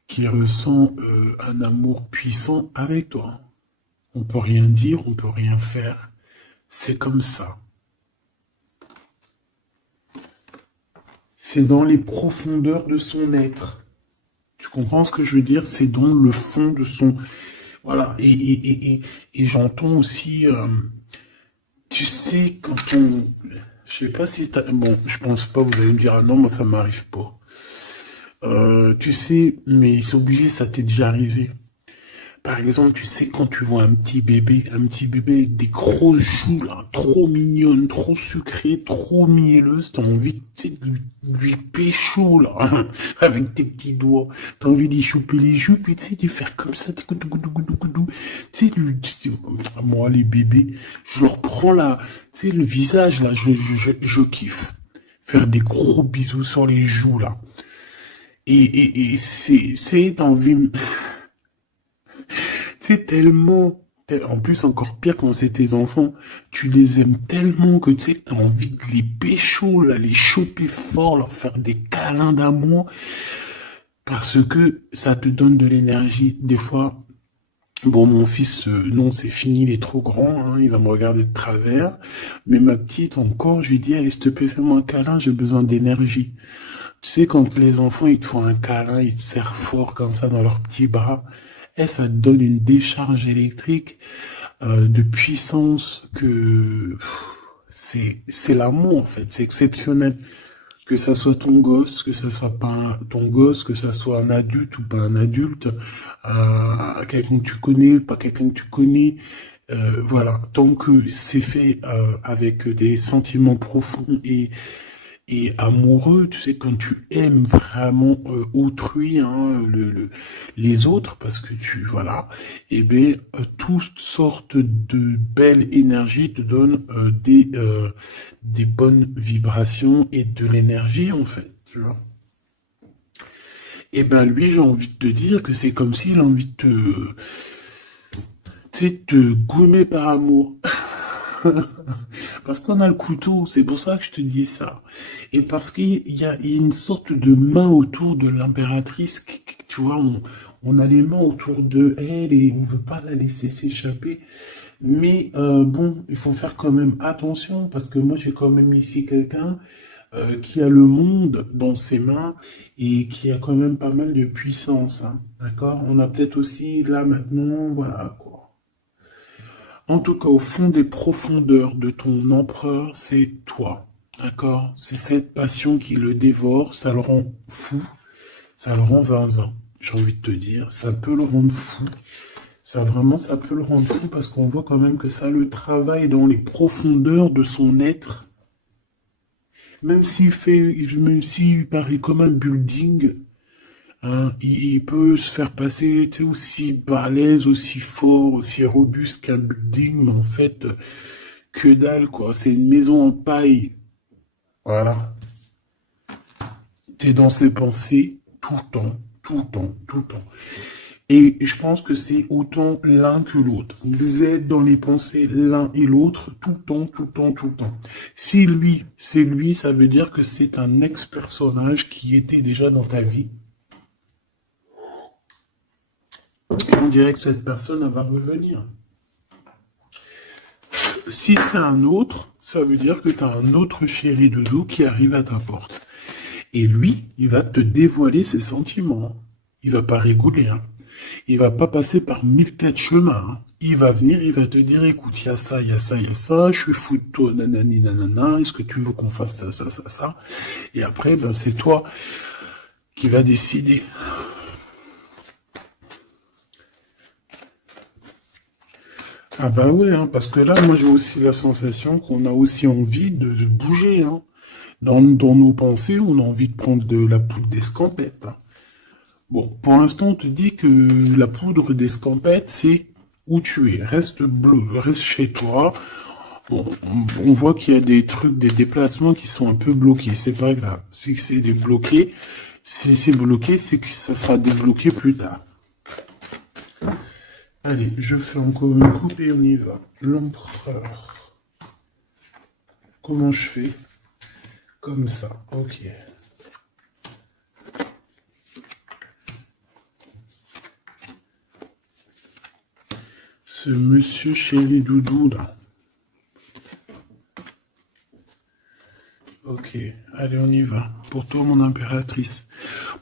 qui ressent un amour puissant avec toi. On peut rien dire, on peut rien faire. C'est comme ça. C'est dans les profondeurs de son être. Tu comprends ce que je veux dire? C'est dans le fond de son... Voilà. Et j'entends aussi... tu sais, quand on... Je sais pas si t'as... Bon, je pense pas, vous allez me dire, ah non, moi ça m'arrive pas. Tu sais, mais c'est obligé, ça t'est déjà arrivé. Par exemple, tu sais, quand tu vois un petit bébé avec des grosses joues, là, trop mignonnes, trop sucrées, trop mielleuses, t'as envie, tu sais, de lui pécho, là, avec tes petits doigts. T'as envie d'y choper les joues, puis tu sais, de faire comme ça, goudou, goudou, goudou, goudou. Tu sais, moi, les bébés, je leur prends la, tu sais, le visage, là, je kiffe. Faire des gros bisous sur les joues, là. Et c'est envie, c'est tellement, en plus encore pire quand c'est tes enfants, tu les aimes tellement que tu sais que t'as envie de les pécho, là, les choper fort, leur faire des câlins d'amour, parce que ça te donne de l'énergie. Des fois, bon, mon fils, non, c'est fini, il est trop grand, hein, il va me regarder de travers, mais ma petite, encore, je lui dis, allez, s'il te plaît, fais-moi un câlin, j'ai besoin d'énergie. Tu sais, quand les enfants, ils te font un câlin, ils te serrent fort comme ça dans leurs petits bras, et ça te donne une décharge électrique de puissance que c'est l'amour en fait, c'est exceptionnel. Que ça soit ton gosse, que ça soit pas ton gosse, que ça soit un adulte ou pas un adulte, quelqu'un que tu connais, pas quelqu'un que tu connais, voilà. Tant que c'est fait avec des sentiments profonds et amoureux, tu sais, quand tu aimes vraiment autrui, hein, les autres, parce que tu, voilà, et bien, toutes sortes de belles énergies te donnent des bonnes vibrations et de l'énergie, en fait, tu vois. Et ben lui, j'ai envie de te dire que c'est comme s'il a envie de te, tu sais, te goumer par amour. Parce qu'on a le couteau, c'est pour ça que je te dis ça. Et parce qu'il y a une sorte de main autour de l'impératrice, tu vois, on a les mains autour de elle et on veut pas la laisser s'échapper. Mais bon, il faut faire quand même attention parce que moi j'ai quand même ici quelqu'un qui a le monde dans ses mains et qui a quand même pas mal de puissance, hein. D'accord? On a peut-être aussi là maintenant, voilà quoi. En tout cas, au fond des profondeurs de ton empereur, c'est toi. D'accord? C'est cette passion qui le dévore, ça le rend fou, ça le rend zinzin. J'ai envie de te dire, ça peut le rendre fou. Ça vraiment, ça peut le rendre fou parce qu'on voit quand même que ça le travaille dans les profondeurs de son être. Même s'il paraît comme un building, hein, il peut se faire passer, tu sais, aussi balèze, aussi fort, aussi robuste qu'un building, mais en fait, que dalle, quoi. C'est une maison en paille. Voilà. T'es dans ses pensées tout le temps, tout le temps, tout le temps. Et je pense que c'est autant l'un que l'autre. Vous êtes dans les pensées l'un et l'autre tout le temps, tout le temps, tout le temps. Si lui, c'est lui, ça veut dire que c'est un ex-personnage qui était déjà dans ta vie. Et on dirait que cette personne, elle va revenir. Si c'est un autre, ça veut dire que tu as un autre chéri de dos qui arrive à ta porte. Et lui, il va te dévoiler ses sentiments. Il va pas rigoler, hein. Il va pas passer par 1004 chemins, hein. Il va venir, il va te dire, écoute, il y a ça, il y a ça, il y a ça, je suis fou de toi, nanani, nanana, est-ce que tu veux qu'on fasse ça, ça, ça, ça? Et après, ben, c'est toi qui vas décider. Ah bah ouais, hein, parce que là, moi j'ai aussi la sensation qu'on a aussi envie de bouger, hein. Dans nos pensées, on a envie de prendre de la poudre d'escampette, hein. Bon, pour l'instant, on te dit que la poudre d'escampette, c'est où tu es. Reste bleu, reste chez toi. Bon, on voit qu'il y a des trucs, des déplacements qui sont un peu bloqués. C'est pas grave. Si c'est débloqué, si c'est bloqué, c'est que ça sera débloqué plus tard. Allez, je fais encore une coupe et on y va. L'empereur. Comment je fais? Comme ça, ok. Ce monsieur chéri doudou là. Ok, allez on y va. Pour toi mon impératrice.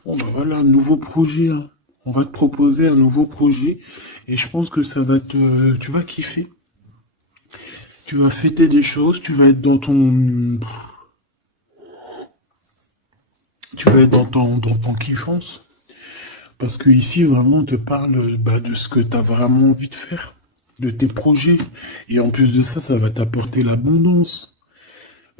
Bon ben voilà, un nouveau projet, hein. On va te proposer un nouveau projet et je pense que ça va te... Tu vas kiffer. Tu vas fêter des choses, tu vas être dans ton... Tu vas être dans ton kiffance. Parce que ici, vraiment, on te parle de ce que tu as vraiment envie de faire, de tes projets. Et en plus de ça, ça va t'apporter l'abondance.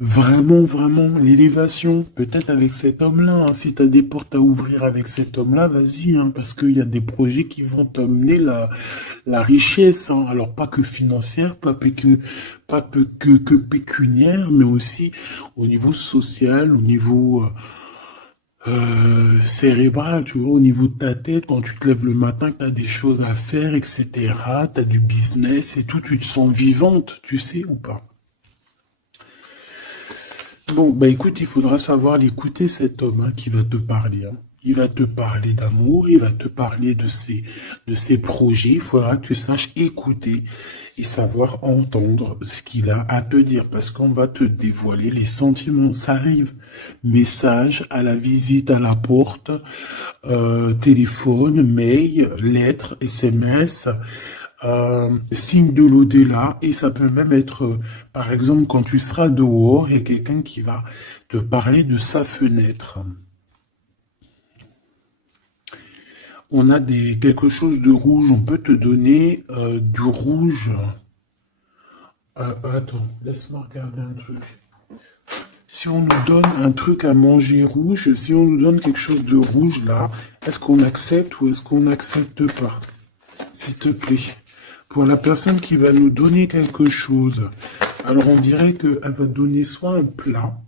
Vraiment, vraiment, l'élévation, peut-être avec cet homme-là, hein. Si tu as des portes à ouvrir avec cet homme-là, vas-y, hein, parce qu'il y a des projets qui vont t'amener la richesse, hein. Alors, pas que financière, pas que pécuniaire, mais aussi au niveau social, au niveau cérébral, tu vois, au niveau de ta tête, quand tu te lèves le matin, que tu as des choses à faire, etc., tu as du business et tout, tu te sens vivante, tu sais ou pas? Bon, bah écoute, il faudra savoir l'écouter, cet homme, hein, qui va te parler, hein. Il va te parler d'amour, il va te parler de ses projets. Il faudra que tu saches écouter et savoir entendre ce qu'il a à te dire, parce qu'on va te dévoiler les sentiments. Ça arrive. Message à la visite à la porte, téléphone, mail, lettres, SMS, signe de l'au-delà, et ça peut même être, par exemple, quand tu seras dehors, il y a quelqu'un qui va te parler de sa fenêtre. On a quelque chose de rouge, on peut te donner du rouge. Attends, laisse-moi regarder un truc. Si on nous donne un truc à manger rouge, si on nous donne quelque chose de rouge là, est-ce qu'on accepte ou est-ce qu'on n'accepte pas? S'il te plaît. Pour la personne qui va nous donner quelque chose, alors on dirait qu'elle va donner soit un plat,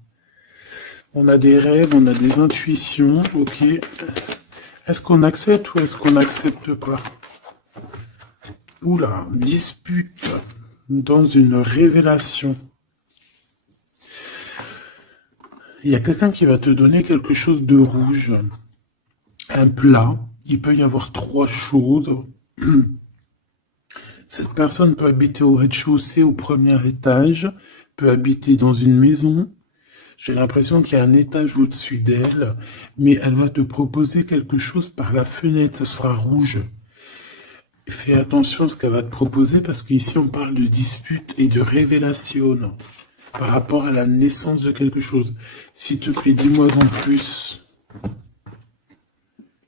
on a des rêves, on a des intuitions, ok. Est-ce qu'on accepte ou est-ce qu'on n'accepte pas? Oula, dispute dans une révélation. Il y a quelqu'un qui va te donner quelque chose de rouge, un plat. Il peut y avoir trois choses. Cette personne peut habiter au rez-de-chaussée, au premier étage, peut habiter dans une maison. J'ai l'impression qu'il y a un étage au-dessus d'elle, mais elle va te proposer quelque chose par la fenêtre, ça sera rouge. Fais attention à ce qu'elle va te proposer, parce qu'ici on parle de dispute et de révélation par rapport à la naissance de quelque chose. S'il te plaît, dis-moi en plus.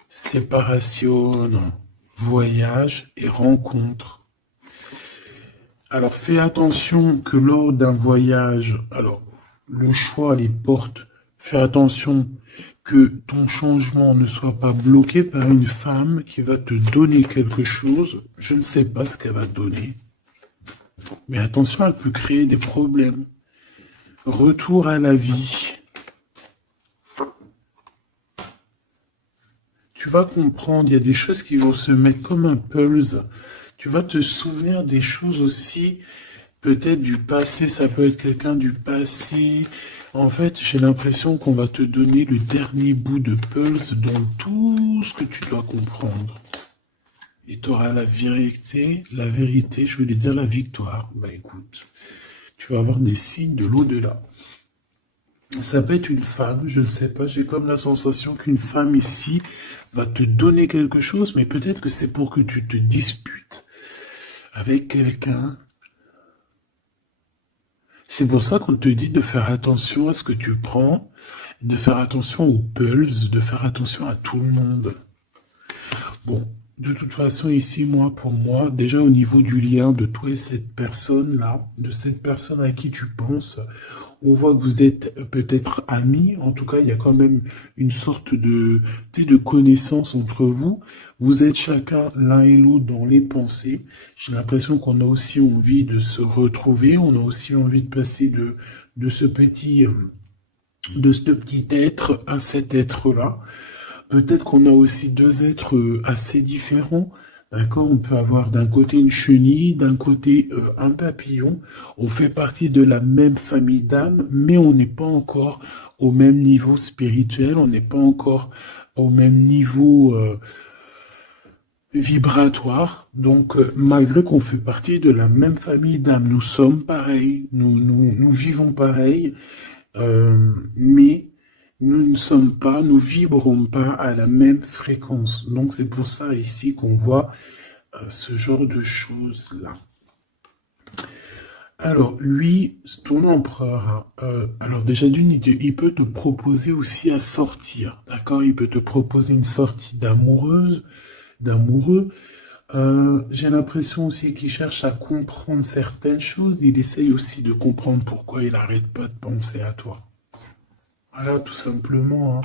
Séparation, voyage et rencontre. Alors fais attention que lors d'un voyage, alors le choix, les portes, fais attention que ton changement ne soit pas bloqué par une femme qui va te donner quelque chose. Je ne sais pas ce qu'elle va te donner. Mais attention, elle peut créer des problèmes. Retour à la vie. Tu vas comprendre, il y a des choses qui vont se mettre comme un pulse. Tu vas te souvenir des choses aussi, peut-être du passé, ça peut être quelqu'un du passé. En fait, j'ai l'impression qu'on va te donner le dernier bout de pulse dans tout ce que tu dois comprendre. Et tu auras la vérité, je voulais dire la victoire. Bah écoute, tu vas avoir des signes de l'au-delà. Ça peut être une femme, je ne sais pas, j'ai comme la sensation qu'une femme ici va te donner quelque chose, mais peut-être que c'est pour que tu te disputes avec quelqu'un. C'est pour ça qu'on te dit de faire attention à ce que tu prends, de faire attention aux pulses, de faire attention à tout le monde. Bon, de toute façon, ici, pour moi, déjà au niveau du lien de toi et cette personne-là, de cette personne à qui tu penses, on voit que vous êtes peut-être amis. En tout cas, il y a quand même une sorte de connaissance entre vous. Vous êtes chacun l'un et l'autre dans les pensées. J'ai l'impression qu'on a aussi envie de se retrouver. On a aussi envie de passer de ce petit être à cet être-là. Peut-être qu'on a aussi deux êtres assez différents. D'accord, on peut avoir d'un côté une chenille, d'un côté un papillon. On fait partie de la même famille d'âmes, mais on n'est pas encore au même niveau spirituel, on n'est pas encore au même niveau vibratoire. Donc, malgré qu'on fait partie de la même famille d'âmes, nous sommes pareils, nous vivons pareil, mais nous ne sommes pas, nous vibrons pas à la même fréquence. Donc c'est pour ça ici qu'on voit ce genre de choses-là. Alors, lui, ton empereur, hein, alors déjà il peut te proposer aussi à sortir, d'accord? Il peut te proposer une sortie d'amoureux. J'ai l'impression aussi qu'il cherche à comprendre certaines choses. Il essaye aussi de comprendre pourquoi il arrête pas de penser à toi. Voilà, tout simplement, hein.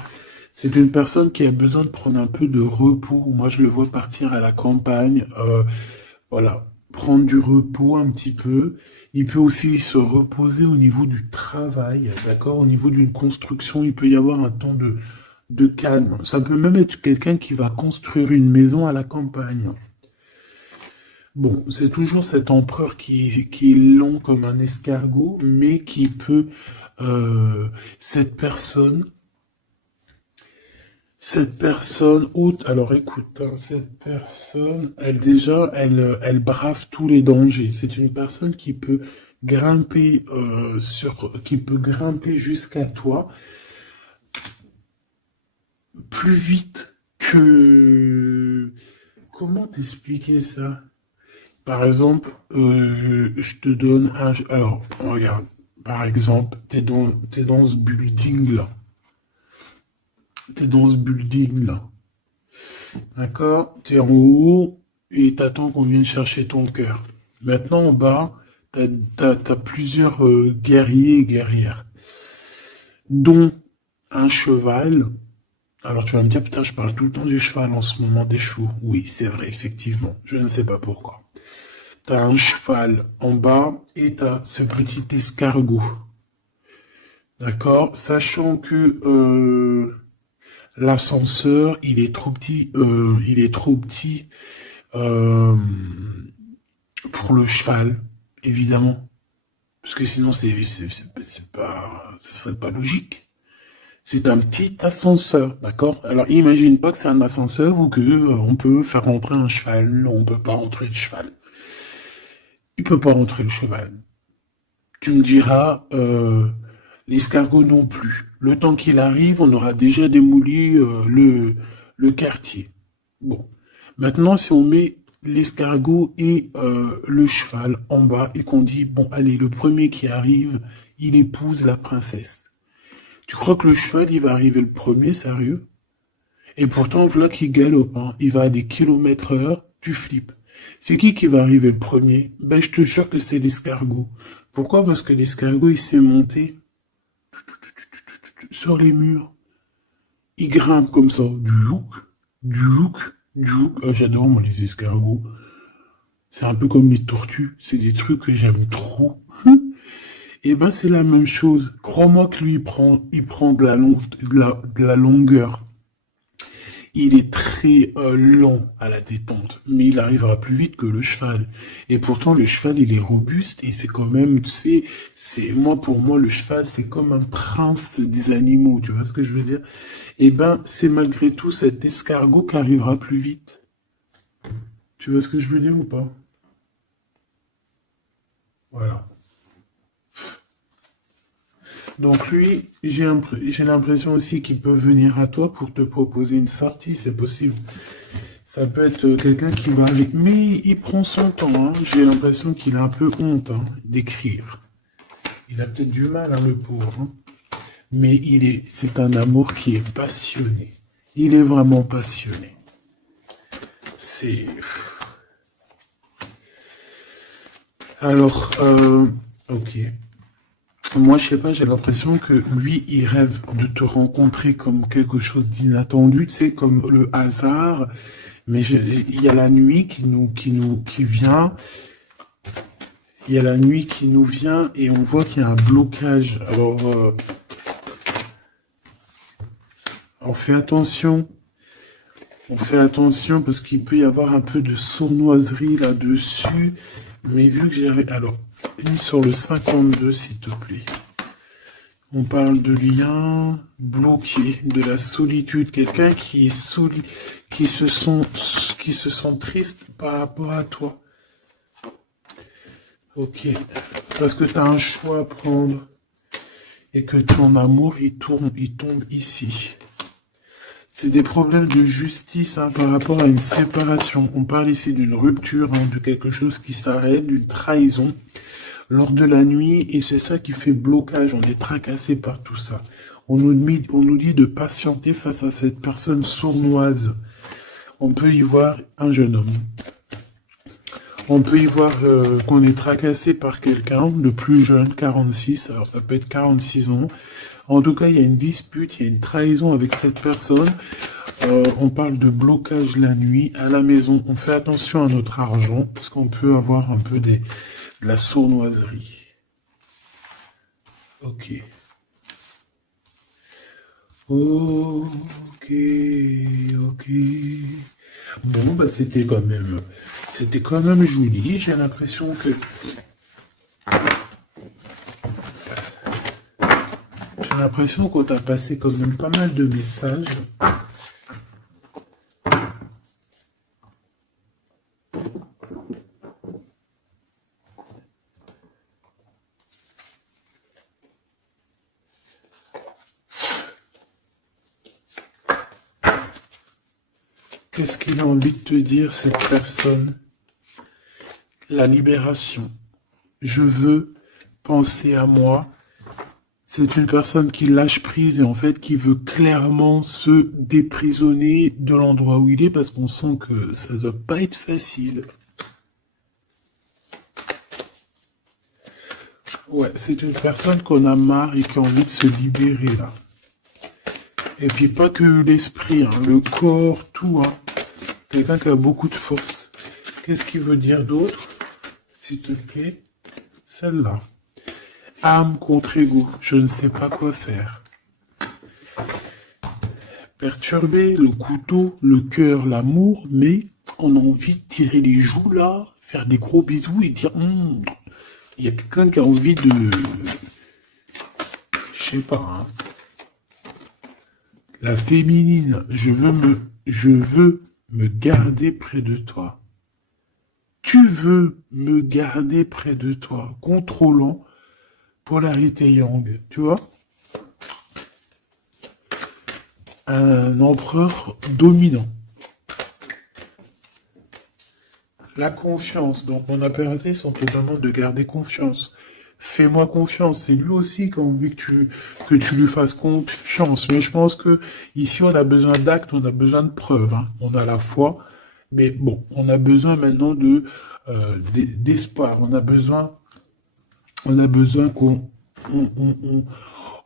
C'est une personne qui a besoin de prendre un peu de repos. Moi, je le vois partir à la campagne, voilà, prendre du repos un petit peu. Il peut aussi se reposer au niveau du travail, d'accord? Au niveau d'une construction, il peut y avoir un temps de calme. Ça peut même être quelqu'un qui va construire une maison à la campagne. Bon, c'est toujours cet empereur qui est long comme un escargot, mais qui peut, euh, cette personne, cette personne, alors écoute, hein, cette personne, elle brave tous les dangers. C'est une personne qui peut grimper qui peut grimper jusqu'à toi plus vite que, comment t'expliquer ça? Par exemple, je te donne un, alors, regarde, par exemple, t'es dans ce building-là. T'es dans ce building-là. D'accord? T'es en haut et t'attends qu'on vienne chercher ton cœur. Maintenant, en bas, t'as plusieurs guerriers et guerrières, dont un cheval. Alors tu vas me dire, putain, je parle tout le temps du cheval en ce moment, des chevaux. Oui, c'est vrai, effectivement. Je ne sais pas pourquoi. T'as un cheval en bas et t'as ce petit escargot. D'accord? Sachant que l'ascenseur, il est trop petit euh, pour le cheval, évidemment. Parce que sinon, c'est pas, ce serait pas logique. C'est un petit ascenseur, d'accord? Alors, imagine pas que c'est un ascenseur ou que on peut faire rentrer un cheval. Non, on peut pas rentrer le cheval. Il peut pas rentrer le cheval. Tu me diras, l'escargot non plus. Le temps qu'il arrive, on aura déjà démoli le quartier. Bon. Maintenant, si on met l'escargot et le cheval en bas et qu'on dit, bon, allez, le premier qui arrive, il épouse la princesse. Tu crois que le cheval, il va arriver le premier, sérieux? Et pourtant, voilà qu'il galope, hein. Il va à des kilomètres heure, tu flippes. C'est qui va arriver le premier? Ben, je te jure que c'est l'escargot. Pourquoi? Parce que l'escargot, il s'est monté sur les murs. Il grimpe comme ça. Du look. J'adore, moi, les escargots. C'est un peu comme les tortues. C'est des trucs que j'aime trop. Et ben, c'est la même chose. Crois-moi que lui, il prend de la longueur. Il est très lent à la détente, mais il arrivera plus vite que le cheval. Et pourtant, le cheval, il est robuste et c'est quand même, tu sais, moi, pour moi, le cheval, c'est comme un prince des animaux, tu vois ce que je veux dire? Et ben, c'est malgré tout cet escargot qui arrivera plus vite. Tu vois ce que je veux dire ou pas? Voilà. Donc lui, j'ai l'impression aussi qu'il peut venir à toi pour te proposer une sortie, c'est possible. Ça peut être quelqu'un qui va avec... Mais il prend son temps, hein. J'ai l'impression qu'il a un peu honte hein, d'écrire. Il a peut-être du mal, hein, le pauvre. Hein. Mais c'est un amour qui est passionné. Il est vraiment passionné. C'est... Alors, ok. Moi, je sais pas, j'ai l'impression que lui, il rêve de te rencontrer comme quelque chose d'inattendu, tu sais, comme le hasard. Mais il y a la nuit qui vient. Il y a la nuit qui nous vient et on voit qu'il y a un blocage. Alors, on fait attention. On fait attention parce qu'il peut y avoir un peu de sournoiserie là-dessus. Mais vu que j'ai... Alors, lis sur le 52, s'il te plaît. On parle de lien bloqué, de la solitude. Quelqu'un qui est qui se sent triste par rapport à toi. Ok. Parce que tu as un choix à prendre. Et que ton amour, il tombe ici. C'est des problèmes de justice hein, par rapport à une séparation. On parle ici d'une rupture, hein, de quelque chose qui s'arrête, d'une trahison. lors de la nuit, et c'est ça qui fait blocage. On est tracassé par tout ça. On nous dit de patienter face à cette personne sournoise. On peut y voir un jeune homme. On peut y voir qu'on est tracassé par quelqu'un de plus jeune, 46, alors ça peut être 46 ans. En tout cas, il y a une dispute, il y a une trahison avec cette personne. On parle de blocage la nuit à la maison. On fait attention à notre argent parce qu'on peut avoir un peu de la sournoiserie. Ok. Ok, ok. Bon, bah c'était quand même joli. J'ai l'impression que, qu'on t'a passé quand même pas mal de messages. Qu'est-ce qu'il a envie de te dire, cette personne? La libération. Je veux penser à moi. C'est une personne qui lâche prise et en fait qui veut clairement se déprisonner de l'endroit où il est parce qu'on sent que ça doit pas être facile. Ouais, c'est une personne qu'on a marre et qui a envie de se libérer là. Et puis pas que l'esprit, hein, le corps, tout. Hein. Quelqu'un qui a beaucoup de force. Qu'est-ce qu'il veut dire d'autre? S'il te plaît. Celle-là. Âme contre ego. Je ne sais pas quoi faire. Perturbé, le couteau, le cœur, l'amour, mais on a envie de tirer les joues là, faire des gros bisous et dire il y a quelqu'un qui a envie de... Je sais pas, hein. La féminine, je veux me garder près de toi. Tu veux me garder près de toi, contrôlant, polarité yang, tu vois? Un empereur dominant. La confiance, donc mon impératrice, on te demande de garder confiance. Fais-moi confiance. C'est lui aussi qui a envie que tu lui fasses confiance. Mais je pense que ici, on a besoin d'actes, on a besoin de preuves. Hein. On a la foi, mais bon, on a besoin maintenant d'espoir. On a besoin qu'on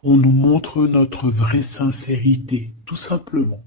on nous montre notre vraie sincérité, tout simplement.